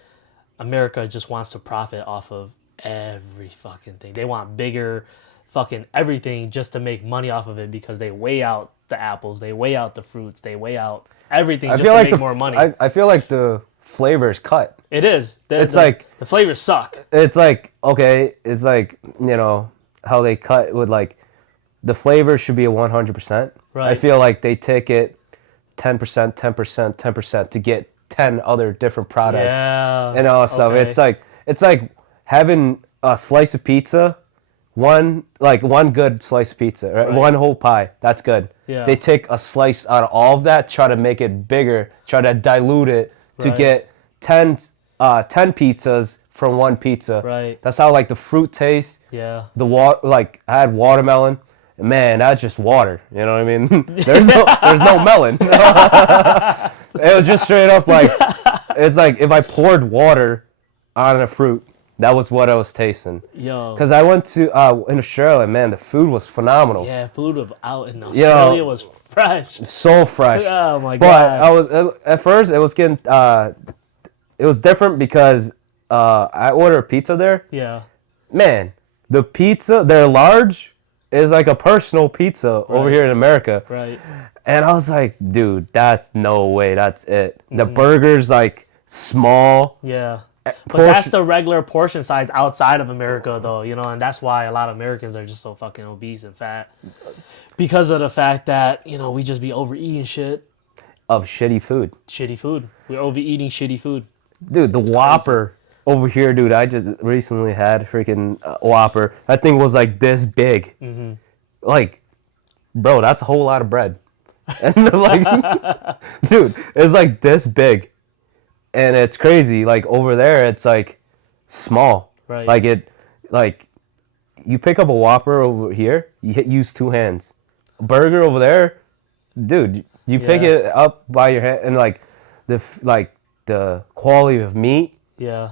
America just wants to profit off of every fucking thing. They want bigger fucking everything just to make money off of it because they weigh out the apples, they weigh out the fruits, they weigh out everything just to make more money. I feel like the flavor is cut. It is. It's like the flavors suck. It's like, okay, it's like, how they cut with like the flavor should be a 100%. Right. I feel like they take it 10%, 10%, 10% to get 10 other different products. Yeah. And all stuff. Okay. It's like having a slice of pizza, one good slice of pizza, right? One whole pie. That's good. Yeah. They take a slice out of all of that, try to make it bigger, try to dilute it to Right. get 10 pizzas from one pizza. Right. That's how like the fruit tastes. Yeah. The water, like I had watermelon. Man, that's just water. You know what I mean? there's no melon. It was just straight up like, it's like if I poured water on a fruit, that was what I was tasting. Yo. Because I went to in Australia, man, the food was phenomenal. Yeah, food out in Australia was fresh. So fresh. Oh my But god. at first it was getting it was different because I ordered pizza there. Yeah. Man, the pizza, they're large, is like a personal pizza over here in America. Right. And I was like, dude, that's no way, that's it. The burger's like small. Yeah. But that's the regular portion size outside of America, though, and that's why a lot of Americans are just so fucking obese and fat. Because of the fact that, we just be overeating shit. Of shitty food. Shitty food. We're overeating shitty food. Dude, the Whopper over here, dude, I just recently had freaking Whopper. That thing was like this big. Mm-hmm. Like, bro, that's a whole lot of bread. And like, dude, it's like this big. And it's crazy. Like over there, it's like small. Right. Like you pick up a Whopper over here, you use two hands. A burger over there, dude, you pick it up by your hand, and like the quality of meat. Yeah.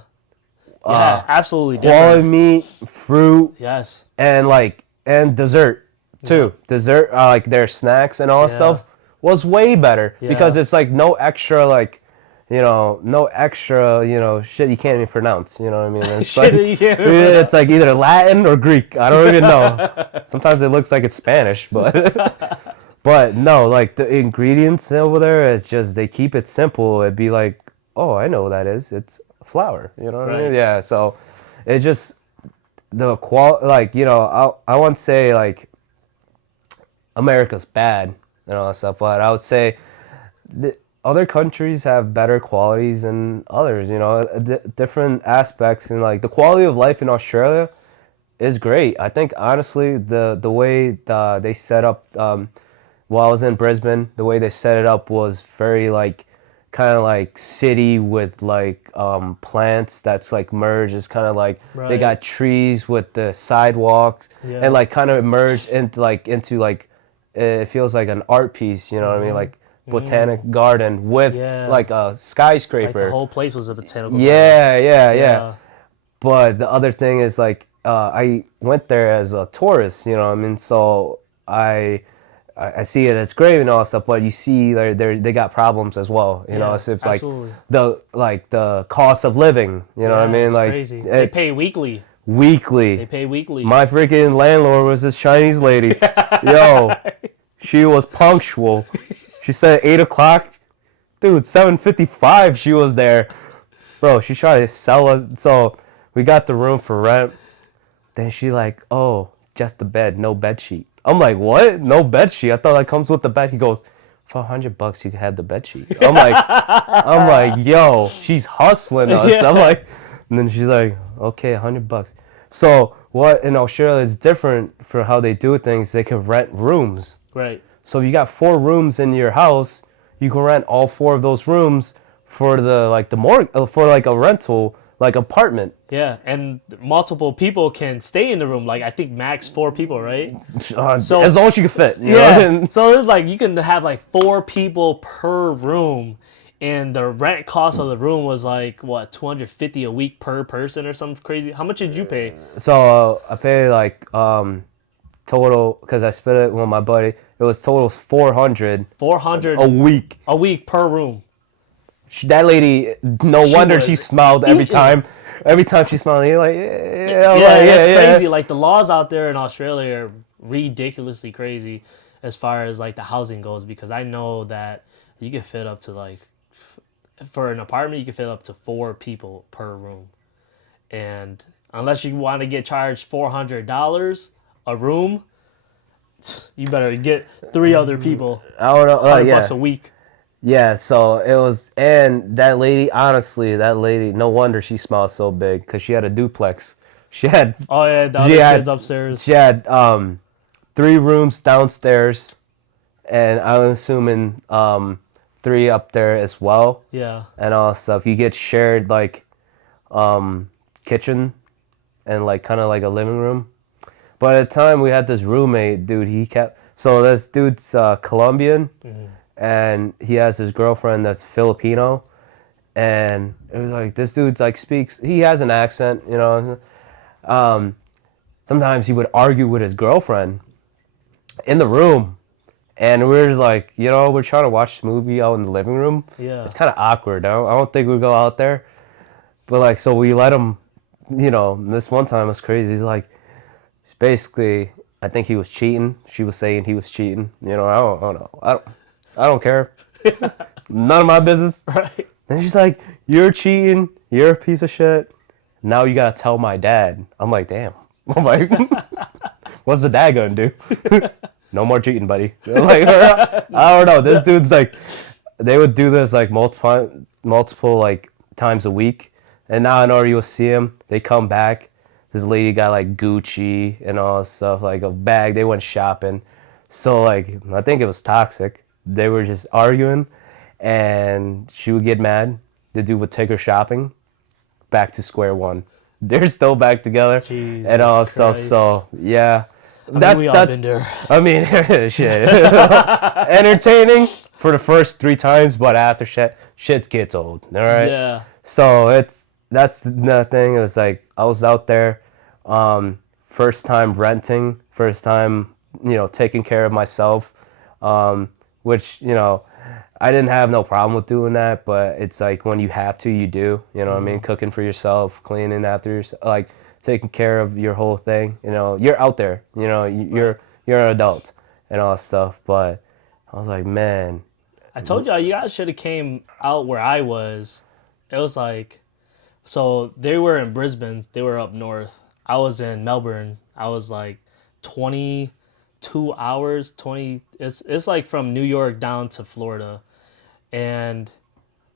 Yeah, absolutely Quality different. meat, fruit, Yes. and dessert too. Dessert, like their snacks and all that stuff was way better because it's like no extra no extra, shit you can't even pronounce. You know what I mean? It's Shit like, you can't even pronounce. it's like either Latin or Greek. I don't even know. Sometimes it looks like it's Spanish, but but no, like the ingredients over there, it's just they keep it simple. It'd be like, oh, I know what that is. It's flour. You know what I mean? Yeah. So it just the I won't say like America's bad and all that stuff, but I would say other countries have better qualities than others, different aspects, and like the quality of life in Australia is great. I think honestly the way they set up while I was in Brisbane, the way they set it up was very like kind of like city with like plants that's like merged. It's kind of like they got trees with the sidewalks and like kind of merged into like it feels like an art piece, you know what I mean? Like botanic garden with like a skyscraper. Like the whole place was a botanical garden. Yeah. But the other thing is like I went there as a tourist, you know what I mean? So I I see it as great and all stuff, but you see they got problems as well. You know, Yeah, it's if like absolutely. the cost of living. You know what I Yeah, mean? it's Like crazy. They it's pay weekly. They weekly. pay weekly. My freaking landlord was this Chinese lady. Yo, she was punctual. She said 8 o'clock. Dude, 7:55 she was there. Bro, she tried to sell us. So we got the room for rent. Then she like, oh, just the bed, no bed sheet. I'm like, what? No bed sheet? I thought that comes with the bed. He goes, for $100 you can have the bed sheet. I'm like, yo, she's hustling us. I'm Yeah. like, and then she's like, okay, $100. So what in Australia is different for how they do things. They can rent rooms. Right. So if you got 4 rooms in your house, you can rent all 4 of those rooms for for like a rental, like apartment. Yeah, and multiple people can stay in the room. Like I think max 4 people, right? As So long as you can fit, you know. yeah, And so it's like you can have like 4 people per room, and the rent cost of the room was like what 250 a week per person or something crazy. How much did you pay? so I pay like total because I split it with my buddy. It was total 400 a 400 week. a week per room. That lady, no She wonder she was smiled every eating. time. Every time she smiled, you're like, yeah, I'm Yeah, like, that's yeah, yeah. crazy. Like the laws out there in Australia are ridiculously crazy as far as like the housing goes because I know that you can fit up to like for an apartment you can fit up to 4 people per room. And unless you want to get charged $400 a room, you better get 3 other people, I don't know. 100 bucks Yeah, a week. yeah. So it was, and that lady, honestly, that lady, no wonder she smiled so big because she had a duplex. She had, Oh yeah, the she other kids had, upstairs. she had 3 rooms downstairs, and I'm assuming 3 up there as well, Yeah. and all stuff. You get shared like kitchen and like kind of like a living room. But at the time we had this roommate, dude. He kept so this dude's Colombian, and he has his girlfriend that's Filipino, and it was like this dude's like speaks. He has an accent, you know. Um, Sometimes he would argue with his girlfriend in the room, and we were just like, we're trying to watch this movie out in the living room. Yeah. It's kind of awkward. I don't think we go out there, but like, so we let him. This one time was crazy. He's like, basically, I think he was cheating. She was saying he was cheating. I don't know. I don't care. None of my business. Right. And she's like, "You're cheating. You're a piece of shit. Now you gotta tell my dad." I'm like, "Damn." I'm like, "What's the dad gonna do?" No more cheating, buddy. I'm like, I don't know. This dude's like, they would do this like multiple like times a week, and now I know you'll see him. They come back. This lady got like Gucci and all this stuff, like a bag. They went shopping. So like, I think it was toxic. They were just arguing, and she would get mad. The dude would take her shopping. Back to square one. They're still back together and Jesus all stuff. Christ. So yeah, I mean, we all that's. been there. I mean, shit. Entertaining for the first 3 times, but after shit gets old. All right. Yeah. So that's the thing. It's like I was out there, first time renting, first time taking care of myself, which I didn't have no problem with doing that, but it's like when you have to, you do. You know what I mean? Cooking for yourself, cleaning after yourself, like taking care of your whole thing. You're out there. You're an adult and all that stuff. But I was like, man, I told y'all you guys should have came out where I was. It was like so they were in Brisbane, they were up north. I was in Melbourne. I was like 22 hours, 20 it's like from New York down to Florida. And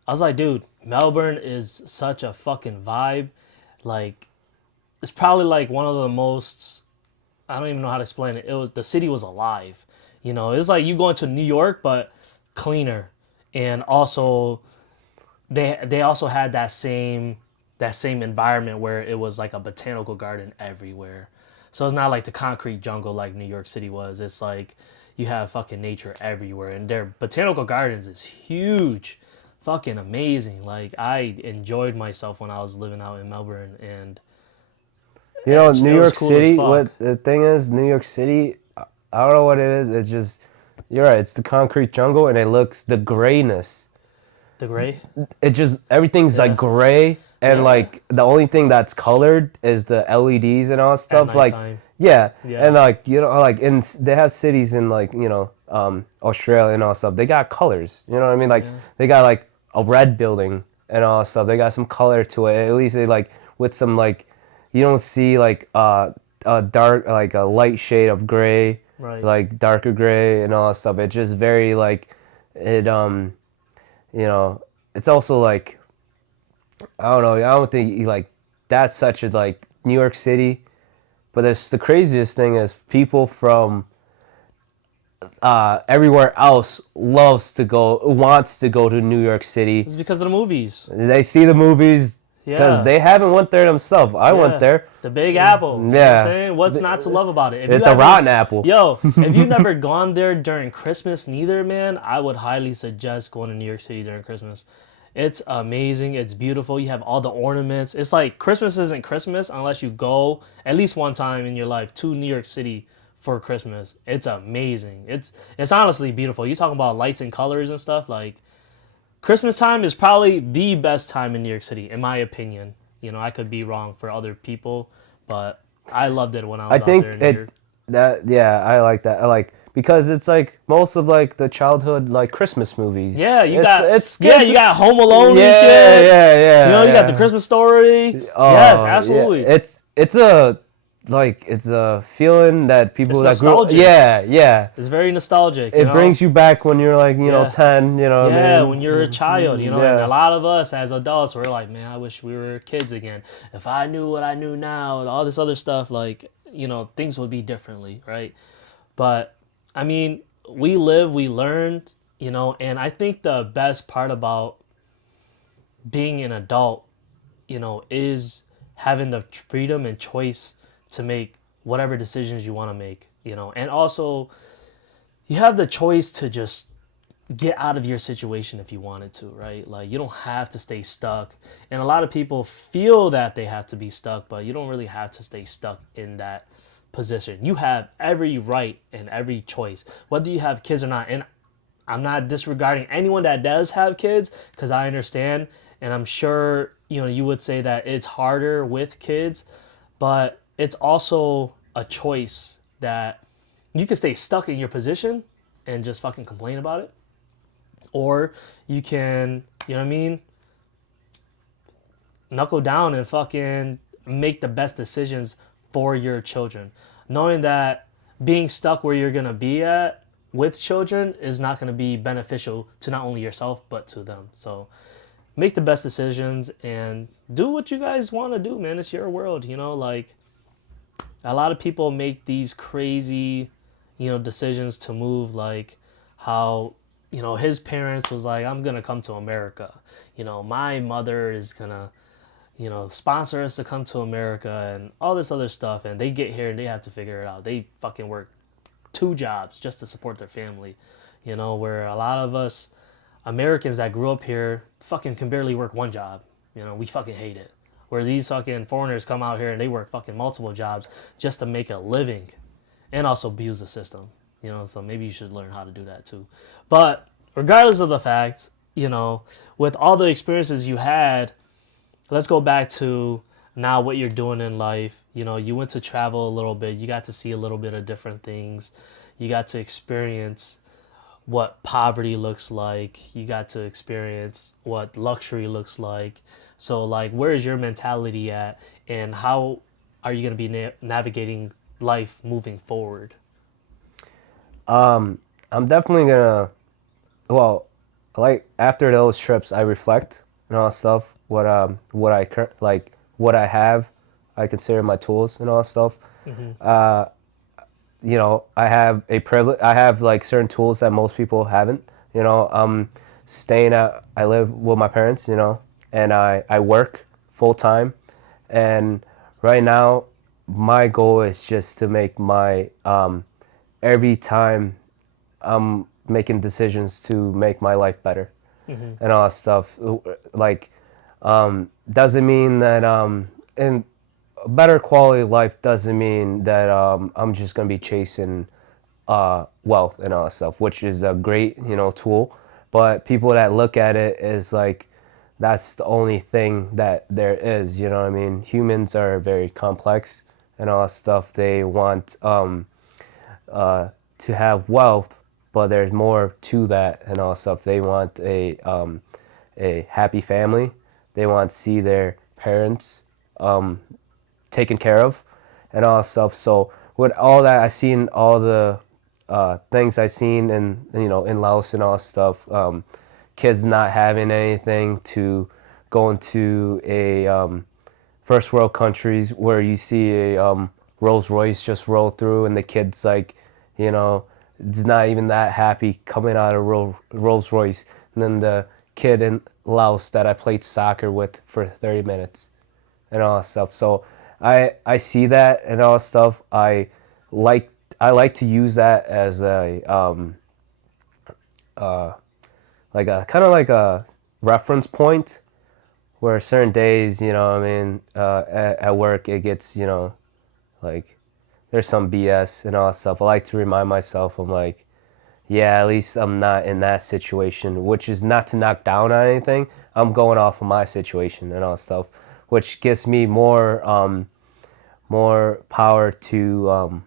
I was like, dude, Melbourne is such a fucking vibe. Like it's probably like one of the most I don't even know how to explain it. It was the city was alive. It's like you going to New York but cleaner. And also they also had that same environment where it was like a botanical garden everywhere. So it's not like the concrete jungle like New York City was. It's like you have fucking nature everywhere. And their botanical gardens is huge. Fucking amazing. Like I enjoyed myself when I was living out in Melbourne and New it was York cool as City. fuck. What the thing is, New York City. I don't know what it is. It's just You're right. It's the concrete jungle, and it looks the grayness. The gray. It just everything's like Yeah. gray, and Yeah. like the only thing that's colored is the LEDs and all At stuff. Like, nighttime. yeah, and Yeah. like like they have cities in like Australia and all stuff. They got colors. You know what I mean? Like Yeah. they got like a red building and all stuff. They got some color to it. At least they like with some like you don't see like a dark like a light shade of gray, Right. like darker gray and all that stuff. It's just very like it you know, it's also like I don't know. I don't think like that's such a like New York City. But it's the craziest thing is people from everywhere else wants to go to New York City. It's because of the movies. They see the movies because Yeah. they haven't went there themselves. I went Yeah. there. The Big Apple. You know what I'm Yeah, saying? What's not to love about it? If you it's a haven't- rotten apple. Yo, if you've never gone there during Christmas, neither, man, I would highly suggest going to New York City during Christmas. It's amazing. It's beautiful. You have all the ornaments. It's like Christmas isn't Christmas unless you go at least one time in your life to New York City for Christmas. It's amazing. It's honestly beautiful. You talking about lights and colors and stuff like Christmas time is probably the best time in New York City, in my opinion. You know, I could be wrong for other people, but I loved it when I I was out think there in New York. I like that. I like because it's like most of like the childhood like Christmas movies. Yeah, you It's- got it's yeah, good you to- got Home Alone yeah, and shit. yeah. You know, you got the yeah. Christmas Story. Oh, Yes, yeah. absolutely. It's a like it's a feeling that people It's that grew nostalgic. yeah. It's very nostalgic. It brings you back when you're like, Yeah. 10, what I Yeah, mean? when you're a child, and Yeah. a lot of us as adults, we're like, man, I wish we were kids again. If I knew what I knew now, and all this other stuff, like, things would be differently, right? But I mean, we live, we learned, and I think the best part about being an adult, is having the freedom and choice to make whatever decisions you want to make, and also you have the choice to just get out of your situation if you wanted to, right? Like you don't have to stay stuck. And a lot of people feel that they have to be stuck, but you don't really have to stay stuck in that position. You have every right and every choice, whether you have kids or not. And I'm not disregarding anyone that does have kids because I understand and I'm sure, you would say that it's harder with kids, but it's also a choice that you can stay stuck in your position and just fucking complain about it. Or you can, you know what I mean, knuckle down and fucking make the best decisions for your children. Knowing that being stuck where you're going to be at with children is not going to be beneficial to not only yourself, but to them. So make the best decisions and do what you guys want to do, man. It's your world, like a lot of people make these crazy, decisions to move, like how, his parents was like, I'm going to come to America. My mother is going to, sponsor us to come to America and all this other stuff. And they get here and they have to figure it out. They fucking work 2 jobs just to support their family, where a lot of us Americans that grew up here fucking can barely work 1 job. We fucking hate it. Where these fucking foreigners come out here and they work fucking multiple jobs just to make a living and also abuse the system. So maybe you should learn how to do that too. But regardless of the fact, with all the experiences you had, let's go back to now what you're doing in life. You went to travel a little bit. You got to see a little bit of different things. You got to experience what poverty looks like. You got to experience what luxury looks like. So, like, where is your mentality at, and how are you going to be navigating life moving forward? I'm definitely gonna, well, like after those trips, I reflect and all that stuff. What I have, I consider my tools and all that stuff. Uh, I have a privilege. I have like certain tools that most people haven't. I live with my parents. And I work full time. And right now, my goal is just to make my every time I'm making decisions to make my life better and all that stuff. Like, doesn't mean that and a better quality of life doesn't mean that I'm just gonna be chasing wealth and all that stuff, which is a great, tool. But people that look at it is like that's the only thing that there is. You know what I mean? Humans are very complex and all that stuff. They want to have wealth, but there's more to that and all that stuff. They want a happy family. They want to see their parents taken care of and all that stuff. So with all that, I seen all the things I seen in Laos and all that stuff. Kids not having anything to go into a first world countries where you see a Rolls Royce just roll through and the kid's like, you know, it's not even that happy coming out of Rolls Royce. And then the kid in Laos that I played soccer with for 30 minutes and all that stuff. So I see that and all that stuff. Like I like to use that as a like a kind of like a reference point where certain days, at work it gets, like there's some BS and all that stuff. I like to remind myself, I'm like, yeah, at least I'm not in that situation, which is not to knock down on anything. I'm going off of my situation and all that stuff, which gives me more power to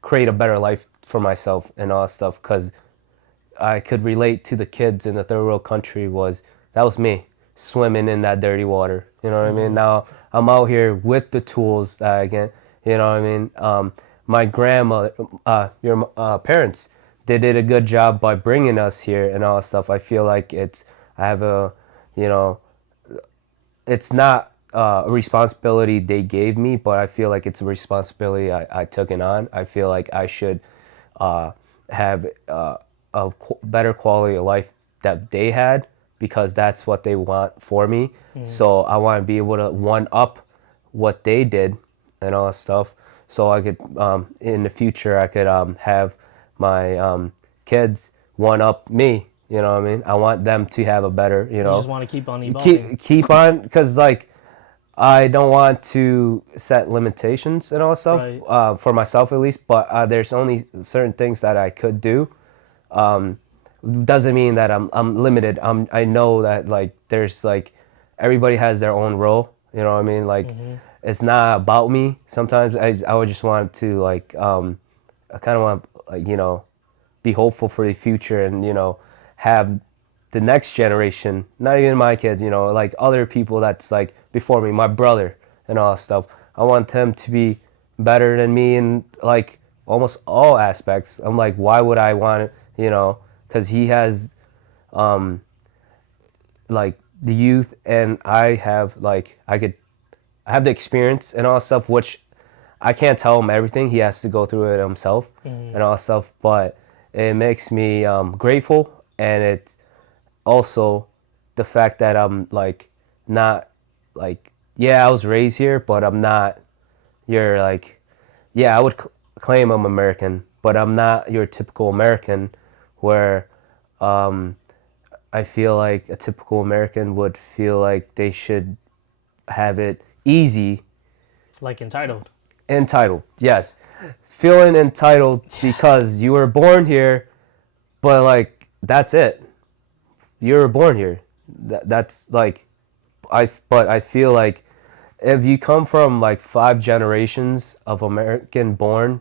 create a better life for myself and all that stuff. Because I could relate to the kids in the third world country that was me swimming in that dirty water. You know what I mean? Now I'm out here with the tools that I get. You know what I mean? My grandma, your parents, they did a good job by bringing us here and all that stuff. I feel like I have you know, it's not a responsibility they gave me, but I feel like it's a responsibility I took it on. I feel like I should have better quality of life that they had because that's what they want for me. So I want to be able to one up what they did and all that stuff. So I could, in the future, I could have my kids one up me. You know what I mean? I want them to have a better, You just want to keep on evolving. keep on, because like I don't want to set limitations and all that stuff Right. for myself at least. But there's only certain things that I could do. Doesn't mean that I'm limited. I know that like there's like everybody has their own role. You know what I mean? Like it's not about me. Sometimes I would just want to like I kind of want like be hopeful for the future and have the next generation, not even my kids, like other people that's like before me, my brother and all that stuff. I want them to be better than me in like almost all aspects. I'm like, why would I want it, because he has like the youth and I have like I have the experience and all that stuff, which I can't tell him everything. He has to go through it himself and all that stuff. But it makes me grateful, and it's also the fact that I'm like not like yeah, I was raised here, but I'm not your like yeah, I would claim I'm American, but I'm not your typical American where I feel like a typical American would feel like they should have it easy. Like entitled. Entitled, yes. Feeling entitled because you were born here, but like that's it. You were born here. That's like but I feel like if you come from like 5 generations of American born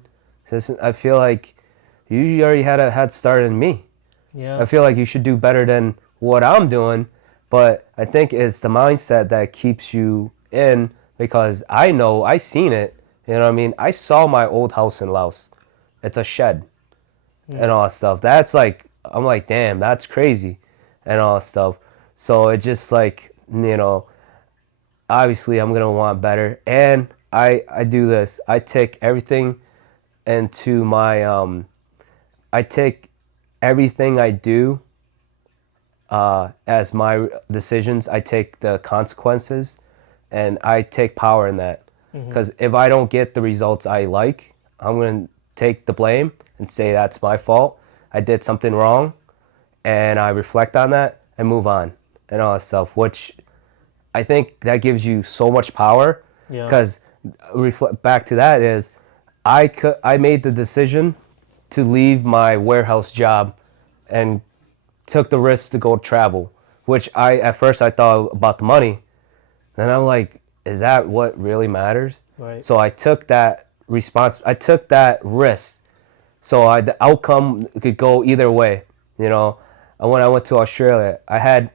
citizens, I feel like you already had a head start in me. Yeah. I feel like you should do better than what I'm doing, but I think it's the mindset that keeps you in because I know I seen it. You know what I mean? I saw my old house in Laos. It's a shed and all that stuff. That's like I'm like, damn, that's crazy and all that stuff. So it just like, obviously I'm gonna want better. And I do this. I take everything into my I take everything I do as my decisions. I take the consequences, and I take power in that. Because if I don't get the results I like, I'm gonna take the blame and say that's my fault. I did something wrong, and I reflect on that and move on and all that stuff. Which I think that gives you so much power. Yeah. Because reflect back to that is I made the decision to leave my warehouse job and took the risk to go travel, which at first I thought about the money. Then I'm like, is that what really matters? Right. So I took that risk. So the outcome could go either way, you know. And when I went to Australia, I had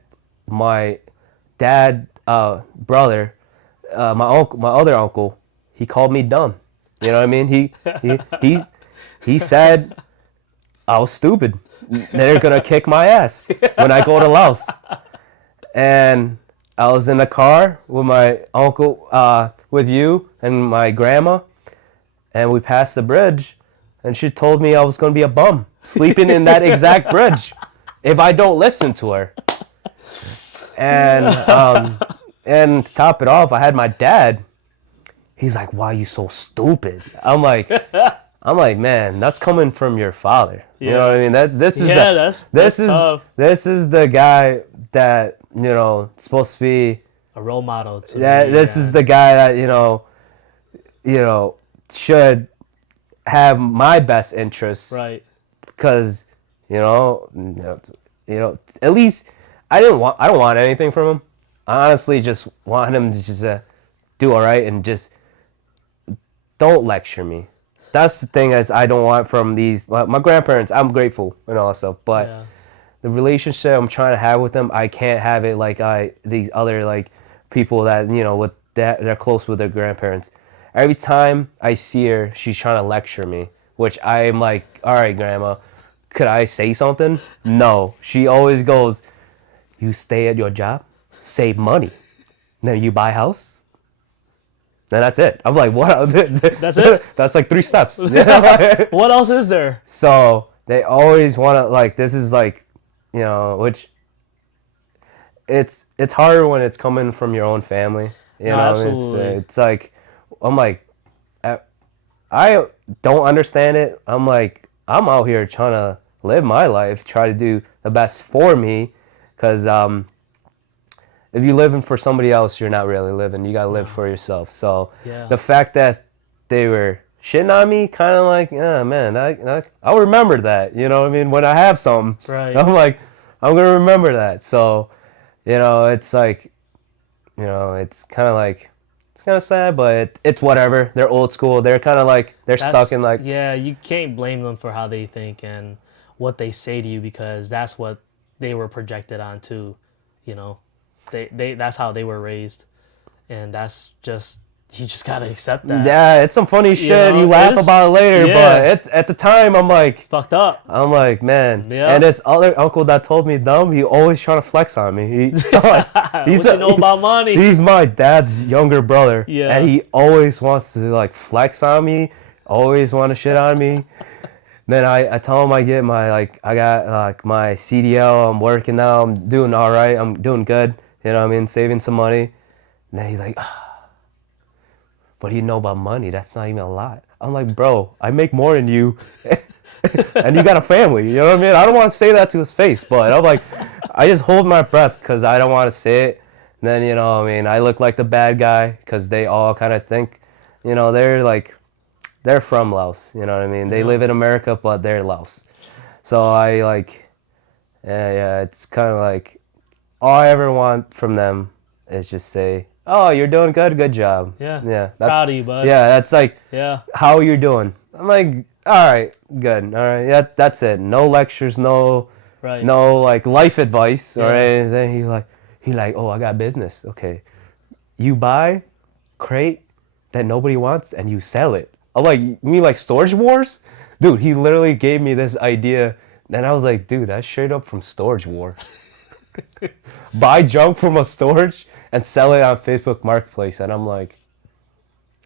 my dad, brother, my other uncle. He called me dumb. You know what I mean? He he he said I was stupid. They're gonna kick my ass when I go to Laos. And I was in the car with my uncle, with you and my grandma, and we passed the bridge, and she told me I was gonna be a bum sleeping in that exact bridge if I don't listen to her. And and to top it off, I had my dad. He's like, "Why are you so stupid?" I'm like, man, that's coming from your father. You know what I mean? That's tough. This is the guy that supposed to be A role model to that. me, This is the guy that should have my best interests. right. Because at least I don't want anything from him. I honestly just want him to just do all right and just don't lecture me. That's the thing is I don't want from my grandparents. I'm grateful and all that stuff, but Yeah. the relationship I'm trying to have with them, I can't have it like these other like people that with that they're close with their grandparents. Every time I see her, she's trying to lecture me, which I'm like, all right, grandma, could I say something? No. She always goes, you stay at your job, save money, then you buy a house. Then that's it. I'm like, what? That's it? That's like 3 steps. What else is there? So they always want to like. This is like, which it's harder when it's coming from your own family. You No, know, absolutely. it's like I'm like, I don't understand it. I'm like, I'm out here trying to live my life, try to do the best for me, because if you're living for somebody else, you're not really living. You gotta live for yourself. So Yeah. the fact that they were shitting on me, kind of like, yeah, man, I'll remember that. You know what I mean? When I have something, Right. I'm like, I'm gonna remember that. So, it's like, it's kind of like, it's kind of sad, but it's whatever. They're old school. They're kind of like, they're stuck in like, Yeah, you can't blame them for how they think and what they say to you because that's what they were projected onto, you know. They that's how they were raised. And that's just you just gotta accept that. yeah, it's some funny shit. You laugh about it later, but at the time, It's fucked up. I'm like, man. Yeah. And this other uncle that told me dumb, he always trying to flex on me. He's What you know about money? He's my dad's younger brother. Yeah. And he always wants to like flex on me, always want to shit on me. Then I tell him I got like my CDL, I'm working now, I'm doing all right, I'm doing good, you know what I mean, saving some money. And then he's like, what do you know about money? That's not even a lot. I'm like, bro, I make more than you, and you got a family. You know what I mean? I don't want to say that to his face, but I'm like, I just hold my breath because I don't want to say it. And then, I look like the bad guy because they all kind of think, they're from Laos. You know what I mean? They live in America, but they're Laos. So I like, yeah, it's kind of like, all I ever want from them is just say, oh, you're doing good job. Yeah. Proud of you, bud. Yeah, that's like, Yeah. how are you doing? I'm like, all right, good. All right, that's it. No lectures, no like life advice or anything. He like, oh, I got business. Okay, you buy crate that nobody wants and you sell it. I'm like, you mean like Storage Wars? Dude, he literally gave me this idea. And I was like, dude, that's straight up from Storage Wars. Buy junk from a storage and sell it on Facebook Marketplace. And I'm like,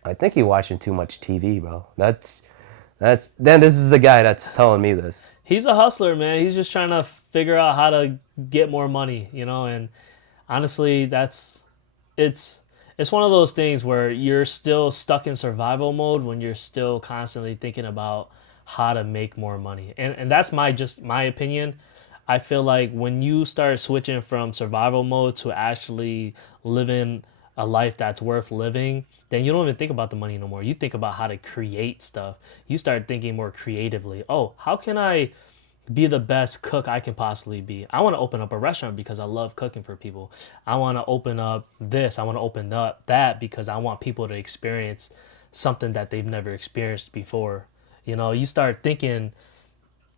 I think you're watching too much TV, bro. Then this is the guy that's telling me this. He's a hustler, man. He's just trying to figure out how to get more money, and honestly, it's one of those things where you're still stuck in survival mode when you're still constantly thinking about how to make more money. And that's my opinion. I feel like when you start switching from survival mode to actually living a life that's worth living, then you don't even think about the money no more. You think about how to create stuff. You start thinking more creatively. Oh, how can I be the best cook I can possibly be? I want to open up a restaurant because I love cooking for people. I want to open up this. I want to open up that because I want people to experience something that they've never experienced before. You start thinking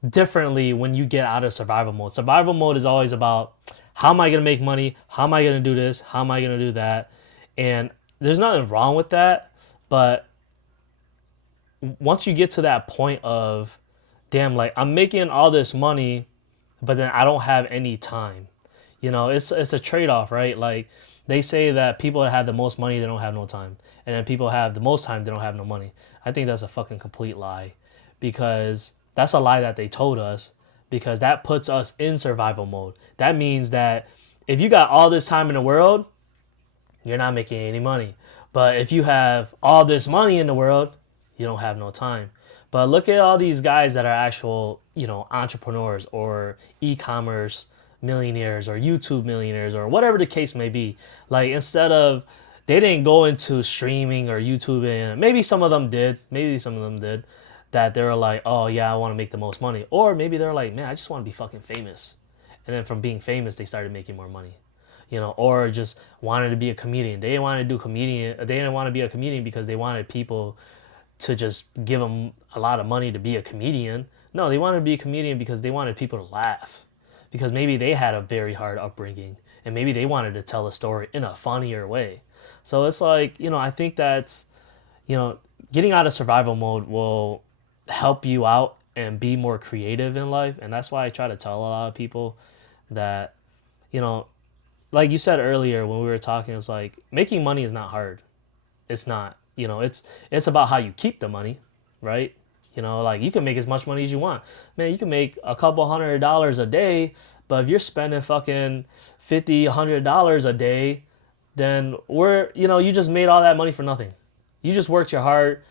differently when you get out of survival mode. Survival mode is always about how am I going to make money? How am I going to do this? How am I going to do that? And there's nothing wrong with that. But once you get to that point of, damn, like I'm making all this money, but then I don't have any time. It's a trade-off, right? Like they say that people that have the most money, they don't have no time. And then people have the most time, they don't have no money. I think that's a fucking complete lie, because that's a lie that they told us, because that puts us in survival mode. That means that if you got all this time in the world, you're not making any money. But if you have all this money in the world, you don't have no time. But look at all these guys that are actual, entrepreneurs or e-commerce millionaires or YouTube millionaires or whatever the case may be. Like instead of, they didn't go into streaming or YouTube, and maybe some of them did. That they were like, oh yeah, I want to make the most money. Or maybe they're like, man, I just want to be fucking famous. And then from being famous, they started making more money. Or just wanted to be a comedian. They didn't want to do comedian. They didn't want to be a comedian because they wanted people to just give them a lot of money to be a comedian. No, they wanted to be a comedian because they wanted people to laugh. Because maybe they had a very hard upbringing and maybe they wanted to tell a story in a funnier way. So it's like, I think that's, getting out of survival mode will help you out and be more creative in life. And that's why I try to tell a lot of people that, you know, like you said earlier when we were talking, it's like making money is not hard. It's not. It's about how you keep the money, right? Like you can make as much money as you want. Man, you can make a couple $100 a day, but if you're spending fucking $50, $100 a day, then you just made all that money for nothing. You just worked your hard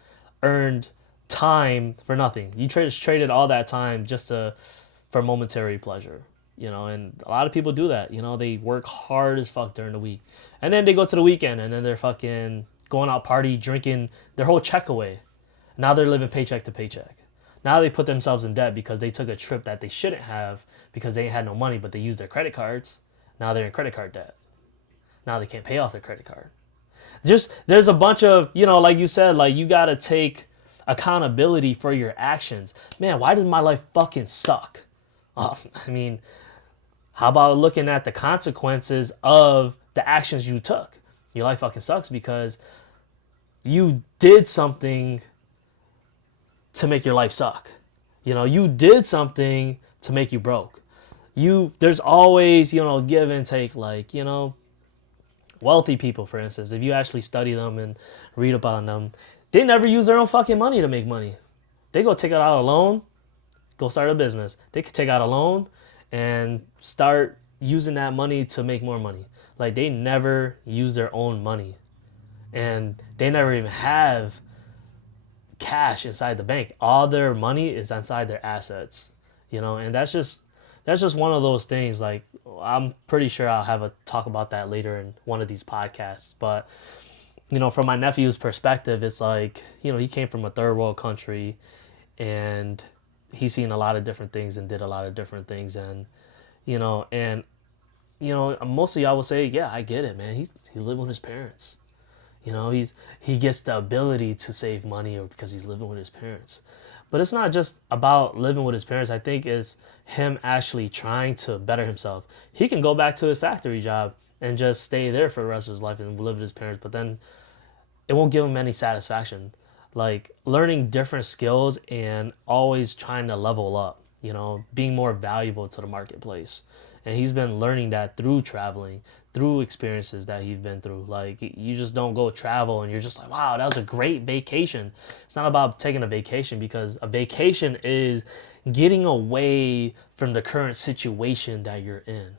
earned time for nothing. You traded all that time just for momentary pleasure. And a lot of people do that. They work hard as fuck during the week, and then they go to the weekend, and then they're fucking going out party, drinking their whole check away. Now they're living paycheck to paycheck. Now they put themselves in debt because they took a trip that they shouldn't have because they ain't had no money, but they used their credit cards. Now they're in credit card debt. Now they can't pay off their credit card. There's a bunch of, like you said, like you got to take accountability for your actions. Man, why does my life fucking suck? I mean, how about looking at the consequences of the actions you took? Your life fucking sucks because you did something to make your life suck. You did something to make you broke. There's always, give and take, like, wealthy people, for instance, if you actually study them and read about them, they never use their own fucking money to make money. They go take out a loan, go start a business. They could take out a loan and start using that money to make more money. Like they never use their own money. And they never even have cash inside the bank. All their money is inside their assets, and that's just one of those things. Like I'm pretty sure I'll have a talk about that later in one of these podcasts. But from my nephew's perspective, it's like, he came from a third world country and he's seen a lot of different things and did a lot of different things. And mostly I will say, yeah, I get it, man. He lived with his parents. He gets the ability to save money or because he's living with his parents. But it's not just about living with his parents. I think it's him actually trying to better himself. He can go back to his factory job and just stay there for the rest of his life and live with his parents, but then it won't give him any satisfaction. Like learning different skills and always trying to level up, being more valuable to the marketplace. And he's been learning that through traveling, through experiences that he's been through. Like you just don't go travel and you're just like, wow, that was a great vacation. It's not about taking a vacation, because a vacation is getting away from the current situation that you're in,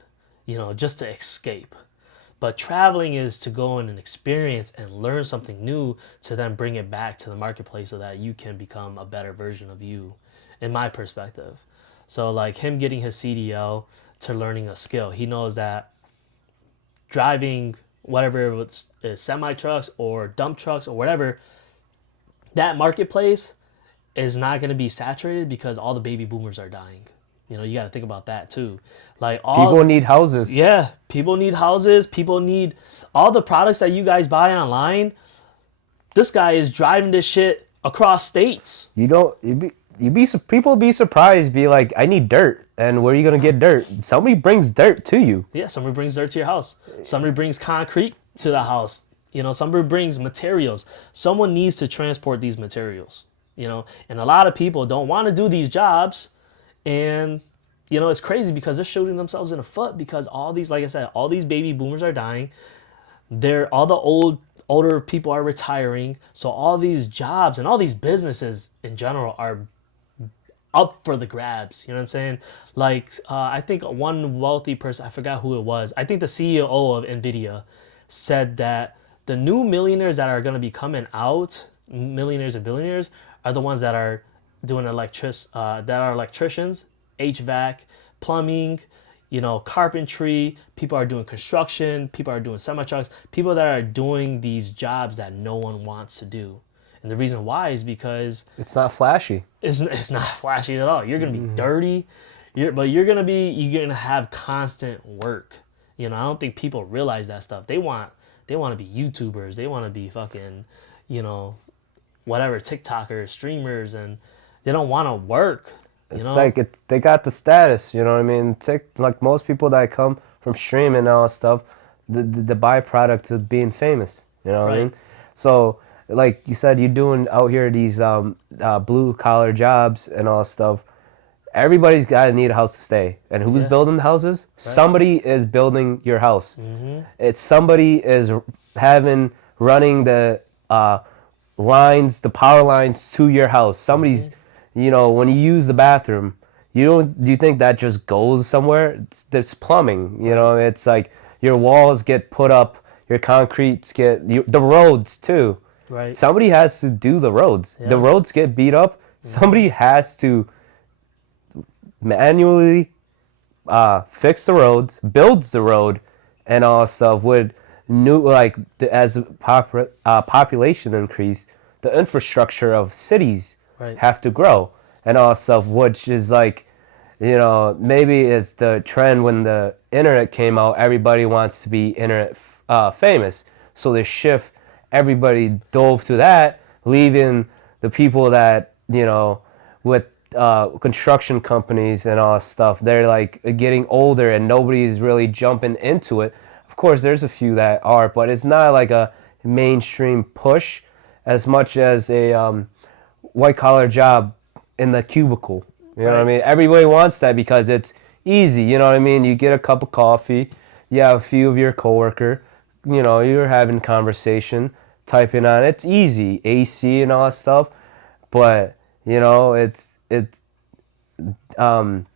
just to escape. But traveling is to go in and experience and learn something new to then bring it back to the marketplace so that you can become a better version of you, in my perspective. So like him getting his CDL to learning a skill, he knows that driving whatever it's semi trucks or dump trucks or whatever, that marketplace is not going to be saturated because all the baby boomers are dying. You know, you got to think about that too. Like People all, need houses. yeah, people need houses. People need all the products that you guys buy online. This guy is driving this shit across states. You don't. People be surprised. Be like, I need dirt, and where are you gonna get dirt? Somebody brings dirt to you. Yeah, somebody brings dirt to your house. Somebody brings concrete to the house. You know, somebody brings materials. Someone needs to transport these materials. You know, and a lot of people don't want to do these jobs, and you know it's crazy because they're shooting themselves in the foot because all these, like I said, all these baby boomers are dying. All the older people are retiring, so all these jobs and all these businesses in general are up for the grabs. You know what I'm saying? Like, I think one wealthy person, I forgot who it was. I think the CEO of Nvidia said that the new millionaires that are going to be coming out, millionaires and billionaires, are the ones that are doing that are electricians, HVAC, plumbing, you know, carpentry. People are doing construction. People are doing semi trucks. People that are doing these jobs that no one wants to do. And the reason why is because It's not flashy. it's not flashy at all. You're gonna be dirty, but you're gonna have constant work. You know, I don't think people realize that stuff. They want to be YouTubers. They want to be fucking, you know, whatever TikTokers, streamers, and they don't want to work. You It's know, like they got the status. You know what I mean? Like most people that come from streaming and all that stuff, the byproduct of being famous. You know what I right? mean? So like you said, you're doing out here these blue collar jobs and all that stuff. Everybody's got to need a house to stay. And who's Yeah, building the houses? right. Somebody is building your house. Mm-hmm. It's somebody is running the lines, the power lines to your house. Mm-hmm. Somebody's, you know, when you use the bathroom, do you think that just goes somewhere? It's plumbing. You Right. know, it's like your walls get put up, your concretes the roads too. Right. Somebody has to do the roads. The Yeah. roads get beat up. Mm-hmm. Somebody has to manually fix the roads, builds the road, and all stuff. With new as population increase, the infrastructure of cities Right. have to grow and all stuff. Which is like, you know, maybe it's the trend when the internet came out. Everybody wants to be internet famous, so they shift. Everybody dove to that, leaving the people that, you know, with construction companies and all stuff. They're like getting older and nobody's really jumping into it. Of course, there's a few that are, but it's not like a mainstream push as much as a white collar job in the cubicle. You know what I Right. mean? Everybody wants that because it's easy. You know what I mean? You get a cup of coffee, you have a few of your coworker, you know, you're having conversation, typing on. It's easy, AC and all that stuff. But you know, um,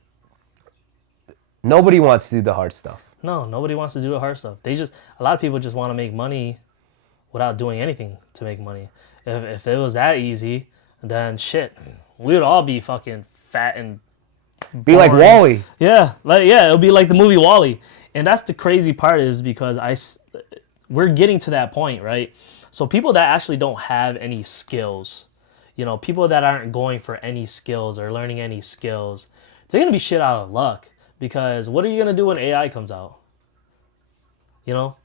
nobody wants to do the hard stuff. No, nobody wants to do the hard stuff. A lot of people just want to make money without doing anything to make money. If it was that easy, then shit, we would all be fucking fat and Be like boring. Wally. Yeah, it'll be like the movie Wall-E. And that's the crazy part is because we're getting to that point, right? So people that actually don't have any skills, you know, people that aren't going for any skills or learning any skills, they're gonna be shit out of luck because what are you gonna do when AI comes out? You know,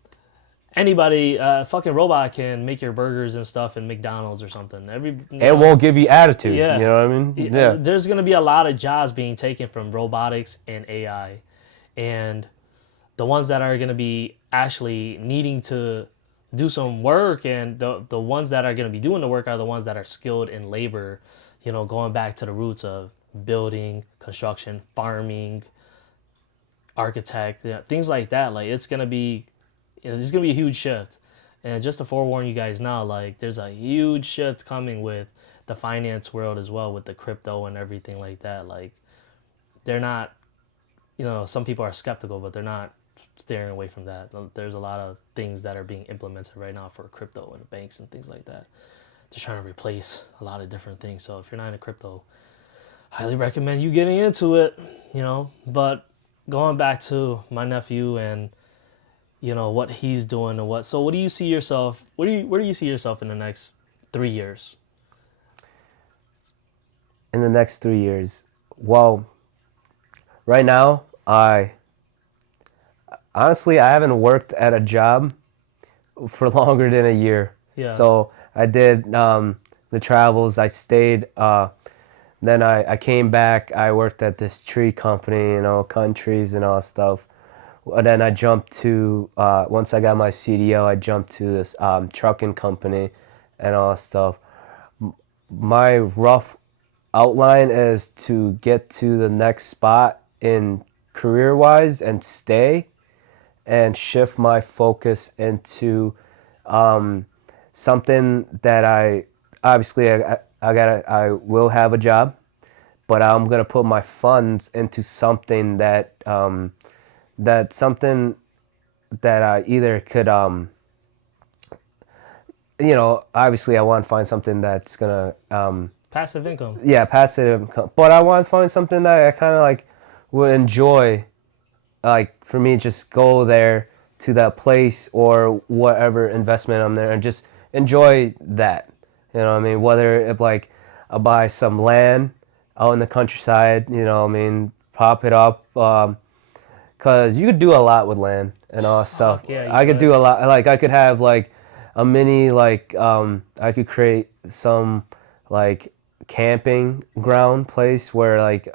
anybody, fucking robot can make your burgers and stuff in McDonald's or something. It won't give you attitude. Yeah. You know what I mean? Yeah. There's going to be a lot of jobs being taken from robotics and AI. And the ones that are going to be actually needing to do some work and the ones that are going to be doing the work are the ones that are skilled in labor, you know, going back to the roots of building, construction, farming, architect, you know, things like that. Like it's going to be, you know, there's going to be a huge shift. And just to forewarn you guys now, like there's a huge shift coming with the finance world as well with the crypto and everything like that. Like they're not, you know, some people are skeptical, but they're not steering away from that. There's a lot of things that are being implemented right now for crypto and banks and things like that. They're trying to replace a lot of different things. So if you're not into crypto, highly recommend you getting into it, you know. But going back to my nephew and what he's doing and what. So what do you see yourself? Where do you see yourself in the next 3 years? In the next 3 years, well, right now, I honestly I haven't worked at a job for longer than a year. Yeah. So I did the travels. I stayed. Then I came back. I worked at this tree company, countries and all that stuff. And then I jumped to once I got my CDO, I jumped to this trucking company and all that stuff. My rough outline is to get to the next spot in career wise and stay and shift my focus into something that I obviously I will have a job, but I'm gonna put my funds into something something that I either could obviously I want to find something that's gonna Passive income. yeah, passive income, but I want to find something that I kind of like would enjoy, like for me just go there to that place or whatever investment I'm there and just enjoy that. You know what I mean? Whether if like I buy some land out in the countryside, what I mean, pop it up, cause you could do a lot with land and all that stuff. Fuck yeah, you I could do could. a lot. Like I could have like a mini like I could create some like camping ground place where like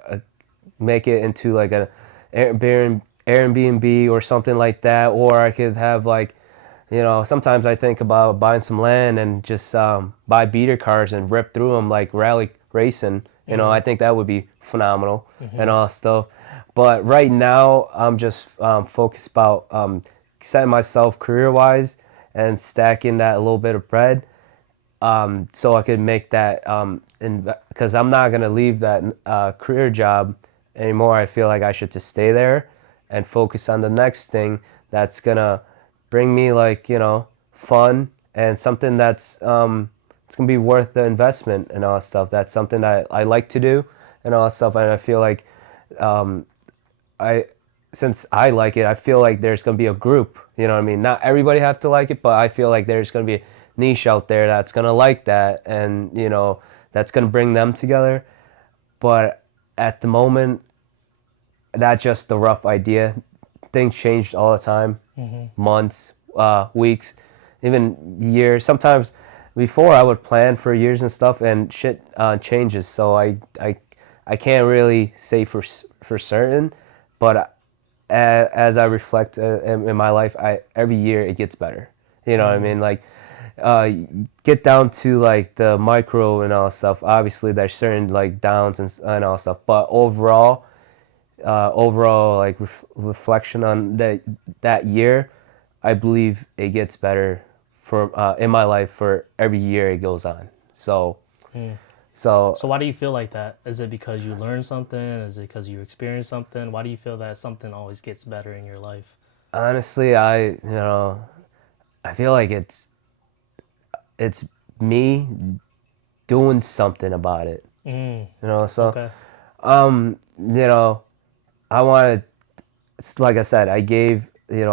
make it into like a Airbnb or something like that, or I could have like, sometimes I think about buying some land and just buy beater cars and rip through them like rally racing. I think that would be phenomenal and all stuff. But right now, I'm just focused about setting myself career wise and stacking that a little bit of bread, so I could make that because I'm not gonna leave that career job anymore. I feel like I should just stay there and focus on the next thing that's gonna bring me like fun and something that's it's gonna be worth the investment and all that stuff. That's something that I like to do and all that stuff. And I feel like I since I like it, I feel like there's gonna be a group. You know what I mean? Not everybody have to like it, but I feel like there's gonna be a niche out there that's gonna like that, and that's gonna bring them together. But at the moment, that's just the rough idea. Things change all the time, months, weeks, even years. Sometimes before I would plan for years and stuff, and shit changes. So I can't really say for certain, but as I reflect in my life, I every year it gets better. You know what I mean? Like, uh, get down to like the micro and all stuff. Obviously, there's certain like downs and all stuff, but overall like reflection on that year, I believe it gets better for in my life for every year it goes on. So so So why do you feel like that? Is it because you learned something? Is it because you experienced something? Why do you feel that something always gets better in your life? honestly, I feel like it's me doing something about it. Mm, So okay. you know, I wanted, like I said, I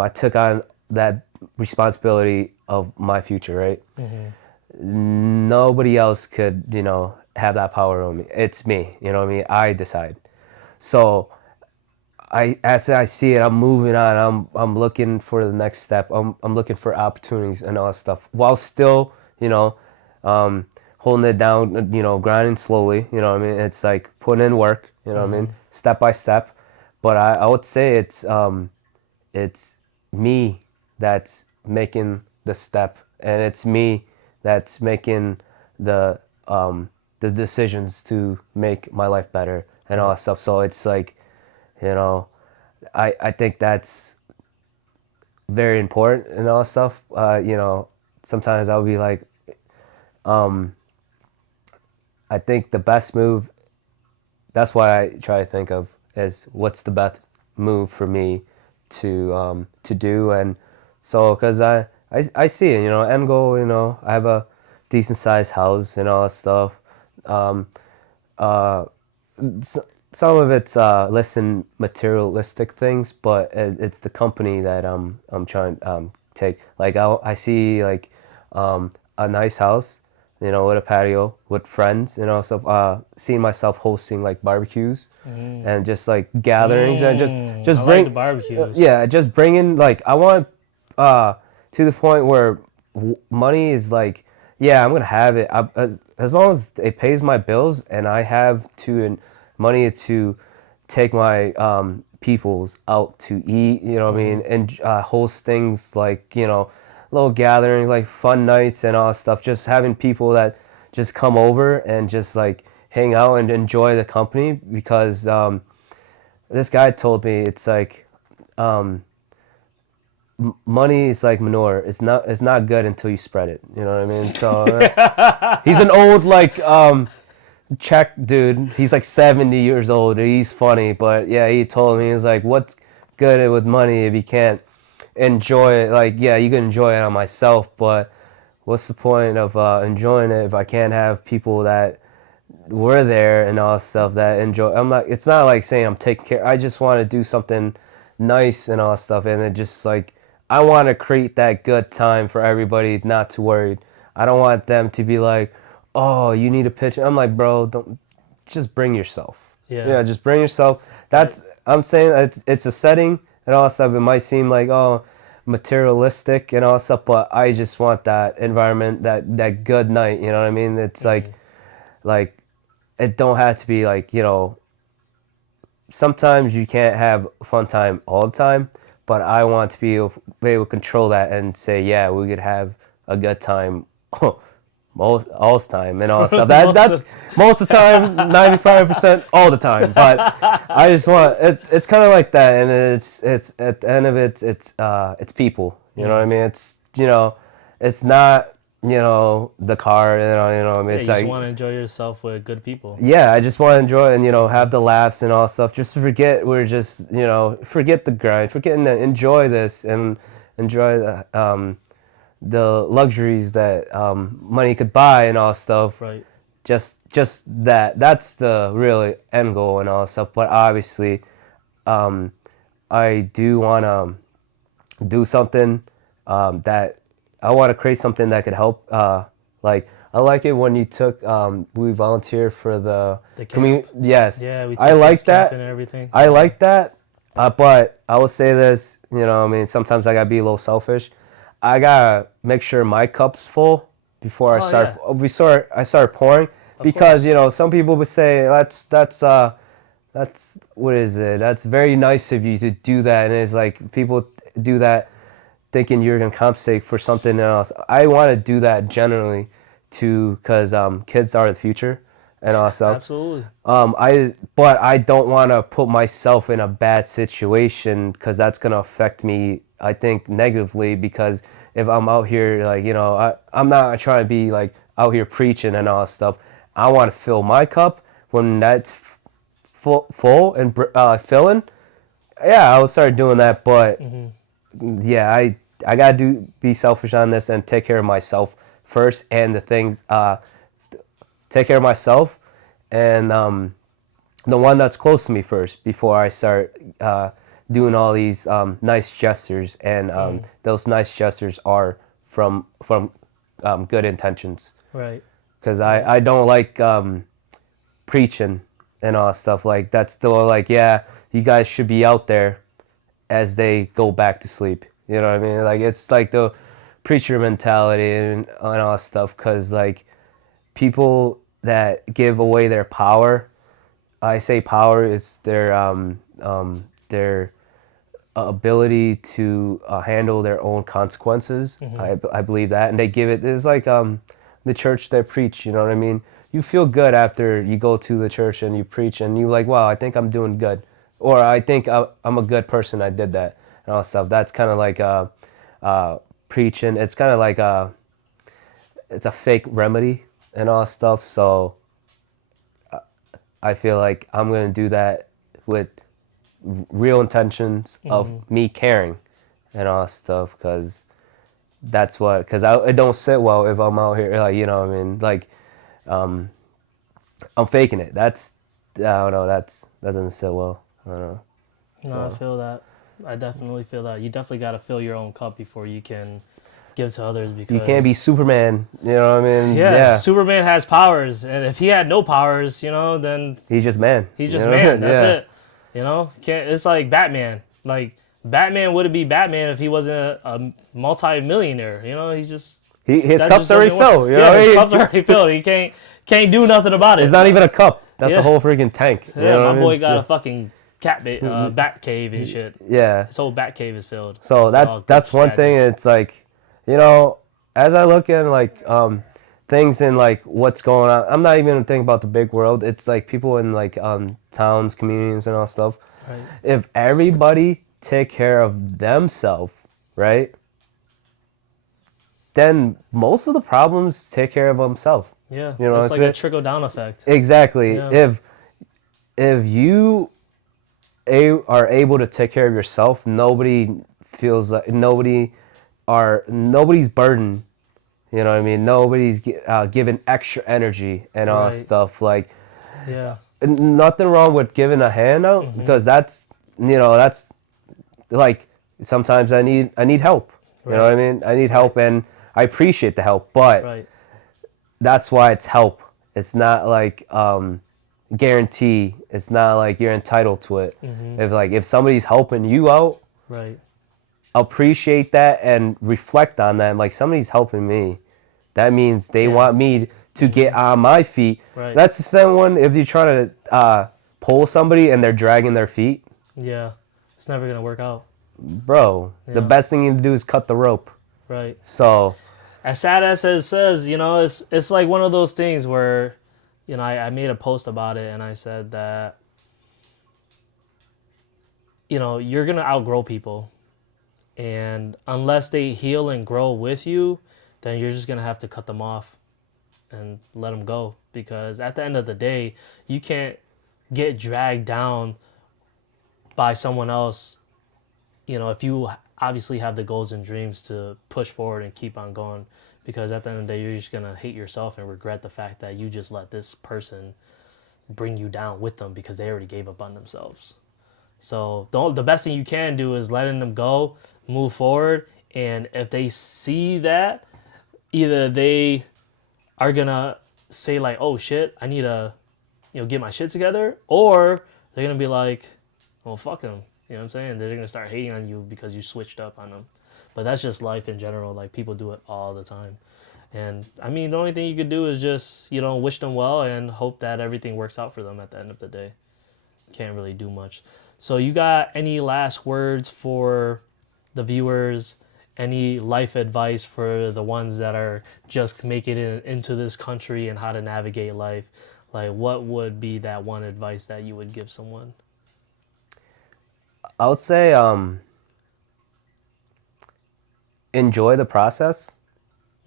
took on that responsibility of my future, right? Nobody else could, have that power over me. It's me, you know what I mean? I decide. So as I see it, I'm moving on. I'm looking for the next step. I'm looking for opportunities and all that stuff while still, um, holding it down, grinding slowly. You know what I mean? It's like putting in work. You know what I mean? Step by step. But I would say it's me that's making the step, and it's me that's making the the decisions to make my life better and all that stuff. So it's like, you know, I think that's very important and all that stuff. Sometimes I'll be like, I think the best move. That's what I try to think of is what's the best move for me to do, and so because I see it, end goal. I have a decent sized house and all that stuff. Um, uh, some of it's less than materialistic things, but it's the company that I'm trying take. Like I see like a nice house, with a patio with friends, so seeing myself hosting like barbecues and just like gatherings and I just like the bring barbecues. yeah, just bringing like I want uh to the point where money is like, yeah, I'm gonna have it as long as it pays my bills and I have money to take my peoples out to eat, what I mean, and host things like, little gatherings like fun nights and all that stuff, just having people that just come over and just like hang out and enjoy the company because this guy told me it's like money is like manure. It's not good until you spread it. You know what I mean? So he's an old like Czech dude. He's like 70 years old. He's funny, but yeah, he told me he's like, what's good with money if you can't enjoy it? Like, yeah, you can enjoy it on myself, but what's the point of enjoying it if I can't have people that were there and all stuff that enjoy? I'm not. It's not like saying I'm taking care. I just want to do something nice and all stuff, and it just like I want to create that good time for everybody, not to worried. I don't want them to be like, oh, you need a picture. I'm like, bro, don't just bring yourself. Yeah. Yeah, just bring yourself. Right. That's I'm saying it's a setting and all stuff. It might seem like materialistic and all stuff, but I just want that environment, that good night. You know what I mean? It's like it don't have to be like, sometimes you can't have a fun time all the time, but I want to be able to control that and say, yeah, we could have a good time most all the time and all that stuff. Most That's of most of the time, 95% all the time. But I just want it. It's kind of like that, and it's at the end of it, it's people. You know what I mean? It's not the car. I mean, yeah, it's you just like want to enjoy yourself with good people. yeah, I just want to enjoy and have the laughs and all stuff. Just to forget we're just forget the grind, forgetting to enjoy this and enjoy the luxuries that money could buy and all stuff. Right. Just that's the real end goal and all stuff. But obviously, um, I do want to do something that I want to create something that could help. Like I like it when you took we volunteer for the The camp. community. Yes, Yeah, we I took kids like camping that. and everything. I Yeah. like that. But I will say this. I mean, sometimes I gotta be a little selfish. I gotta make sure my cup's full before Oh yeah. I start pouring Of because course. some people would say that's what is it? That's very nice of you to do that, and it's like people do that thinking you're gonna compensate for something else. I want to do that generally, too, because kids are the future, and also Absolutely. but I don't want to put myself in a bad situation because that's gonna affect me. I think negatively because if I'm out here like I'm not trying to be like out here preaching and all that stuff. I want to fill my cup when that's full and filling. Yeah, I'll start doing that. But yeah, I gotta be selfish on this and take care of myself first and the things take care of myself and the one that's close to me first before I start doing all these nice gestures and those nice gestures are from good intentions Right. because Right. I don't like preaching and all that stuff like that's still like yeah you guys should be out there as they go back to sleep. You know what I mean? Like it's like the preacher mentality and all that stuff. Cause like people that give away their power, I say power, it's their ability to handle their own consequences. I believe that, and they give it. It's like the church that preach. You know what I mean? You feel good after you go to the church and you preach, and you like, wow, I think I'm doing good, or I think I'm a good person. I did that and all stuff. That's kind of like preaching. It's kind of like it's a fake remedy and all stuff. So I feel like I'm gonna do that with real intentions of me caring and all that stuff because that's what because it don't sit well if I'm out here like what I mean like I'm faking it. don't know. That doesn't sit well. I don't know. No, I feel that. I definitely feel that. You definitely got to fill your own cup before you can give to others You can't be because Superman. You know what I mean? yeah, Yeah. Superman has powers, and if he had no powers, then He's just man. he's You just know? man. That's Yeah. it. Can't. It's like Batman. Like Batman wouldn't be Batman if he wasn't a multi-millionaire. He's just His that cup's just already doesn't work. filled. You Yeah, know? his cup's already filled. He can't do nothing about it. It's not even a cup. That's Yeah. a whole freaking tank. You Yeah, know my what I boy mean? got a fucking bat cave and shit. Yeah. His whole bat cave is filled. So with all that's these one thing. gadgets. It's like, as I look at like things in like what's going on, I'm not even thinking about the big world. It's like people in like towns, communities, and all stuff. Right. If everybody take care of themselves, right, then most of the problems take care of themselves. Yeah, It's it's like a trickle down effect. Exactly. Yeah. If you are able to take care of yourself, nobody feels like nobody's burdened. You know what I mean? Nobody's given extra energy and all that Right. stuff. Like Yeah. nothing wrong with giving a hand out because that's like sometimes I need help. You know what I mean? I need help and I appreciate the help, but Right. that's why it's help. It's not like guarantee. It's not like you're entitled to it. If somebody's helping you out, Right. appreciate that and reflect on that. And like somebody's helping me, that means they want me to get on my feet. Right. That's the same one if you're trying to pull somebody and they're dragging their feet. Yeah. It's never gonna work out. Bro, the Yeah. best thing you can do is cut the rope. Right. So As sad as it says, it's like one of those things where, I made a post about it and I said that, you're gonna outgrow people, and unless they heal and grow with you, then you're just gonna have to cut them off and let them go because at the end of the day, you can't get dragged down by someone else. If you obviously have the goals and dreams to push forward and keep on going, because at the end of the day, you're just gonna hate yourself and regret the fact that you just let this person bring you down with them because they already gave up on themselves. So the best thing you can do is letting them go, move forward, and if they see that, either they are gonna say like, "Oh shit, I need to, get my shit together," or they're gonna be like, "Well, fuck them." You know what I'm saying? They're gonna start hating on you because you switched up on them. But that's just life in general. Like people do it all the time. And I mean, the only thing you could do is just, wish them well and hope that everything works out for them at the end of the day. Can't really do much. So you got any last words for the viewers? Any life advice for the ones that are just making it into this country and how to navigate life? Like what would be that one advice that you would give someone? I would say enjoy the process.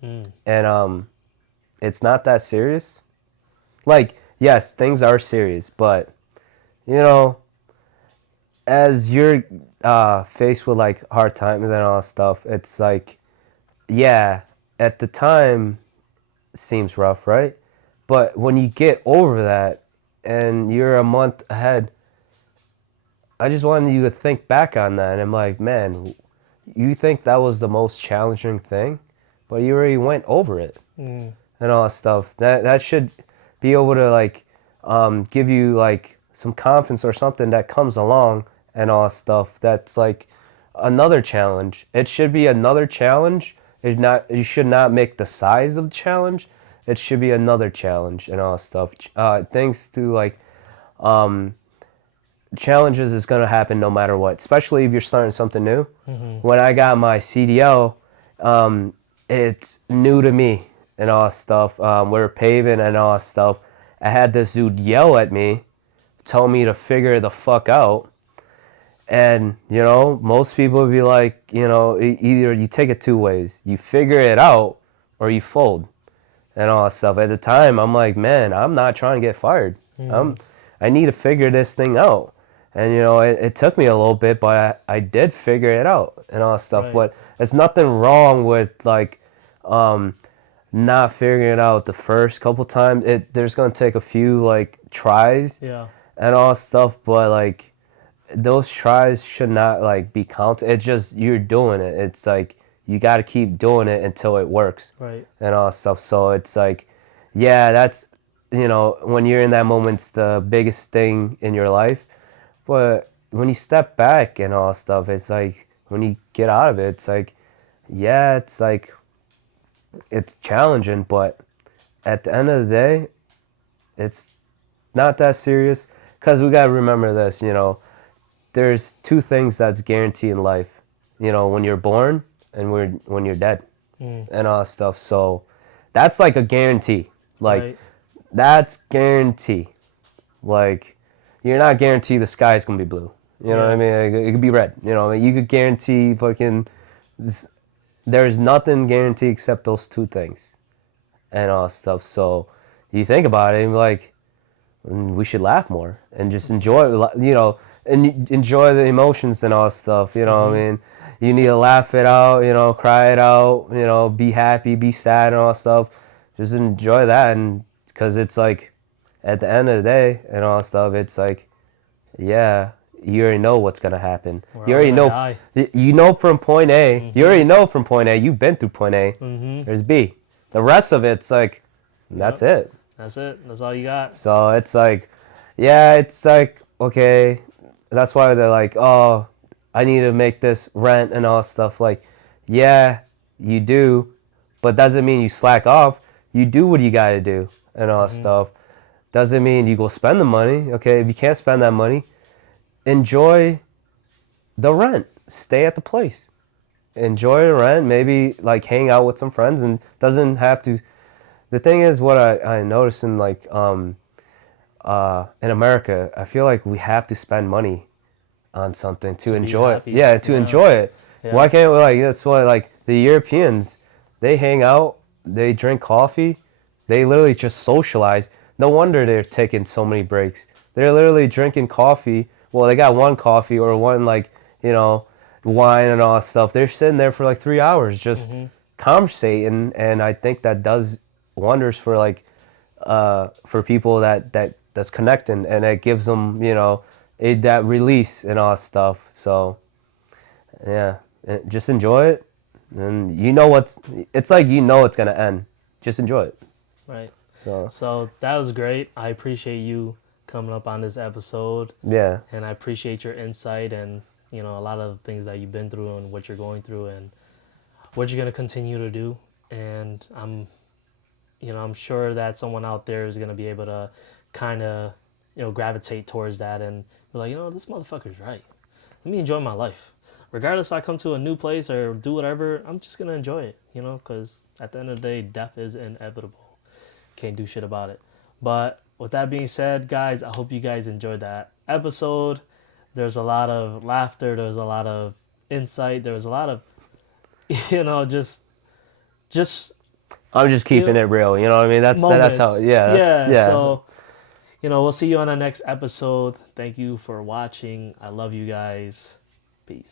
And it's not that serious. Like, yes, things are serious, but as you're faced with like hard times and all that stuff, it's like, yeah, at the time it seems rough, right? But when you get over that and you're a month ahead, I just wanted you to think back on that, and I'm like, man, you think that was the most challenging thing, but you already went over it and all that stuff. That should be able to like give you like some confidence or something that comes along and all that stuff. That's like another challenge. It should be another challenge. It's not. You should not make the size of the challenge. It should be another challenge and all that stuff. Thanks to like challenges is gonna happen no matter what, especially if you're starting something new. When I got my CDL, it's new to me and all that stuff. We're paving and all that stuff. I had this dude yell at me, tell me to figure the fuck out. And, most people would be like, either you take it two ways. You figure it out or you fold and all that stuff. At the time, I'm like, man, I'm not trying to get fired. I need to figure this thing out. And, it took me a little bit, but I did figure it out and all that stuff. Right. But there's nothing wrong with, like, not figuring it out the first couple times. There's going to take a few, like, tries. Yeah. and all stuff, but like those tries should not like be counted. It's just you're doing it. It's like you got to keep doing it until it works Right. and all stuff. So it's like, yeah, that's when you're in that moment, it's the biggest thing in your life. But when you step back and all stuff, it's like when you get out of it, it's like, yeah, it's like it's challenging, but at the end of the day, it's not that serious. Because we got to remember this, there's two things that's guaranteed in life, when you're born and when you're dead and all that stuff. So that's like a guarantee. Like, Right. that's guarantee. Like, you're not guaranteed the sky's going to be blue. You know what I Yeah. mean? It could be red. You could guarantee fucking. There's nothing guaranteed except those two things and all that stuff. So you think about it and like, we should laugh more and just enjoy, and enjoy the emotions and all that stuff. What I mean? You need to laugh it out, cry it out, be happy, be sad and all that stuff. Just enjoy that. And because it's like, at the end of the day and all that stuff, it's like, yeah, you already know what's gonna happen. We're You all already gonna know. die. You know from point A. You already know from point A. You've been through point A. There's B. The rest of it's like, that's Yep. it. That's it. That's all you got. So it's like, yeah, it's like, okay. That's why they're like, oh, I need to make this rent and all stuff. Like, yeah, you do, but doesn't mean you slack off. You do what you gotta do and all that stuff. Doesn't mean you go spend the money. Okay, if you can't spend that money, enjoy the rent. Stay at the place. Enjoy the rent. Maybe like hang out with some friends and doesn't have to. The thing is, what I noticed in like in America, I feel like we have to spend money on something to To be enjoy it. happy. Yeah, to Yeah. enjoy it. Yeah. Why can't we like? That's why like the Europeans, they hang out, they drink coffee, they literally just socialize. No wonder they're taking so many breaks. They're literally drinking coffee. Well, they got one coffee or one like wine and all that stuff. They're sitting there for like 3 hours just conversating, and I think that does wonders for like for people that's connecting, and it gives them that release and all that stuff. So yeah, just enjoy it, and it's like it's gonna end. Just enjoy it. Right. So So that was great. I appreciate you coming up on this episode, yeah, and I appreciate your insight and a lot of the things that you've been through and what you're going through and what you're gonna continue to do. And I'm sure that someone out there is gonna be able to kind of gravitate towards that and be like, this motherfucker's right. Let me enjoy my life. Regardless if I come to a new place or do whatever, I'm just gonna enjoy it, because at the end of the day, death is inevitable. Can't do shit about it. But with that being said, guys, I hope you guys enjoyed that episode. There's a lot of laughter. There was a lot of insight. There was a lot of, just I'm just keeping it real. You know what I mean? That's moments. how. Yeah. Yeah. So, we'll see you on the next episode. Thank you for watching. I love you guys. Peace.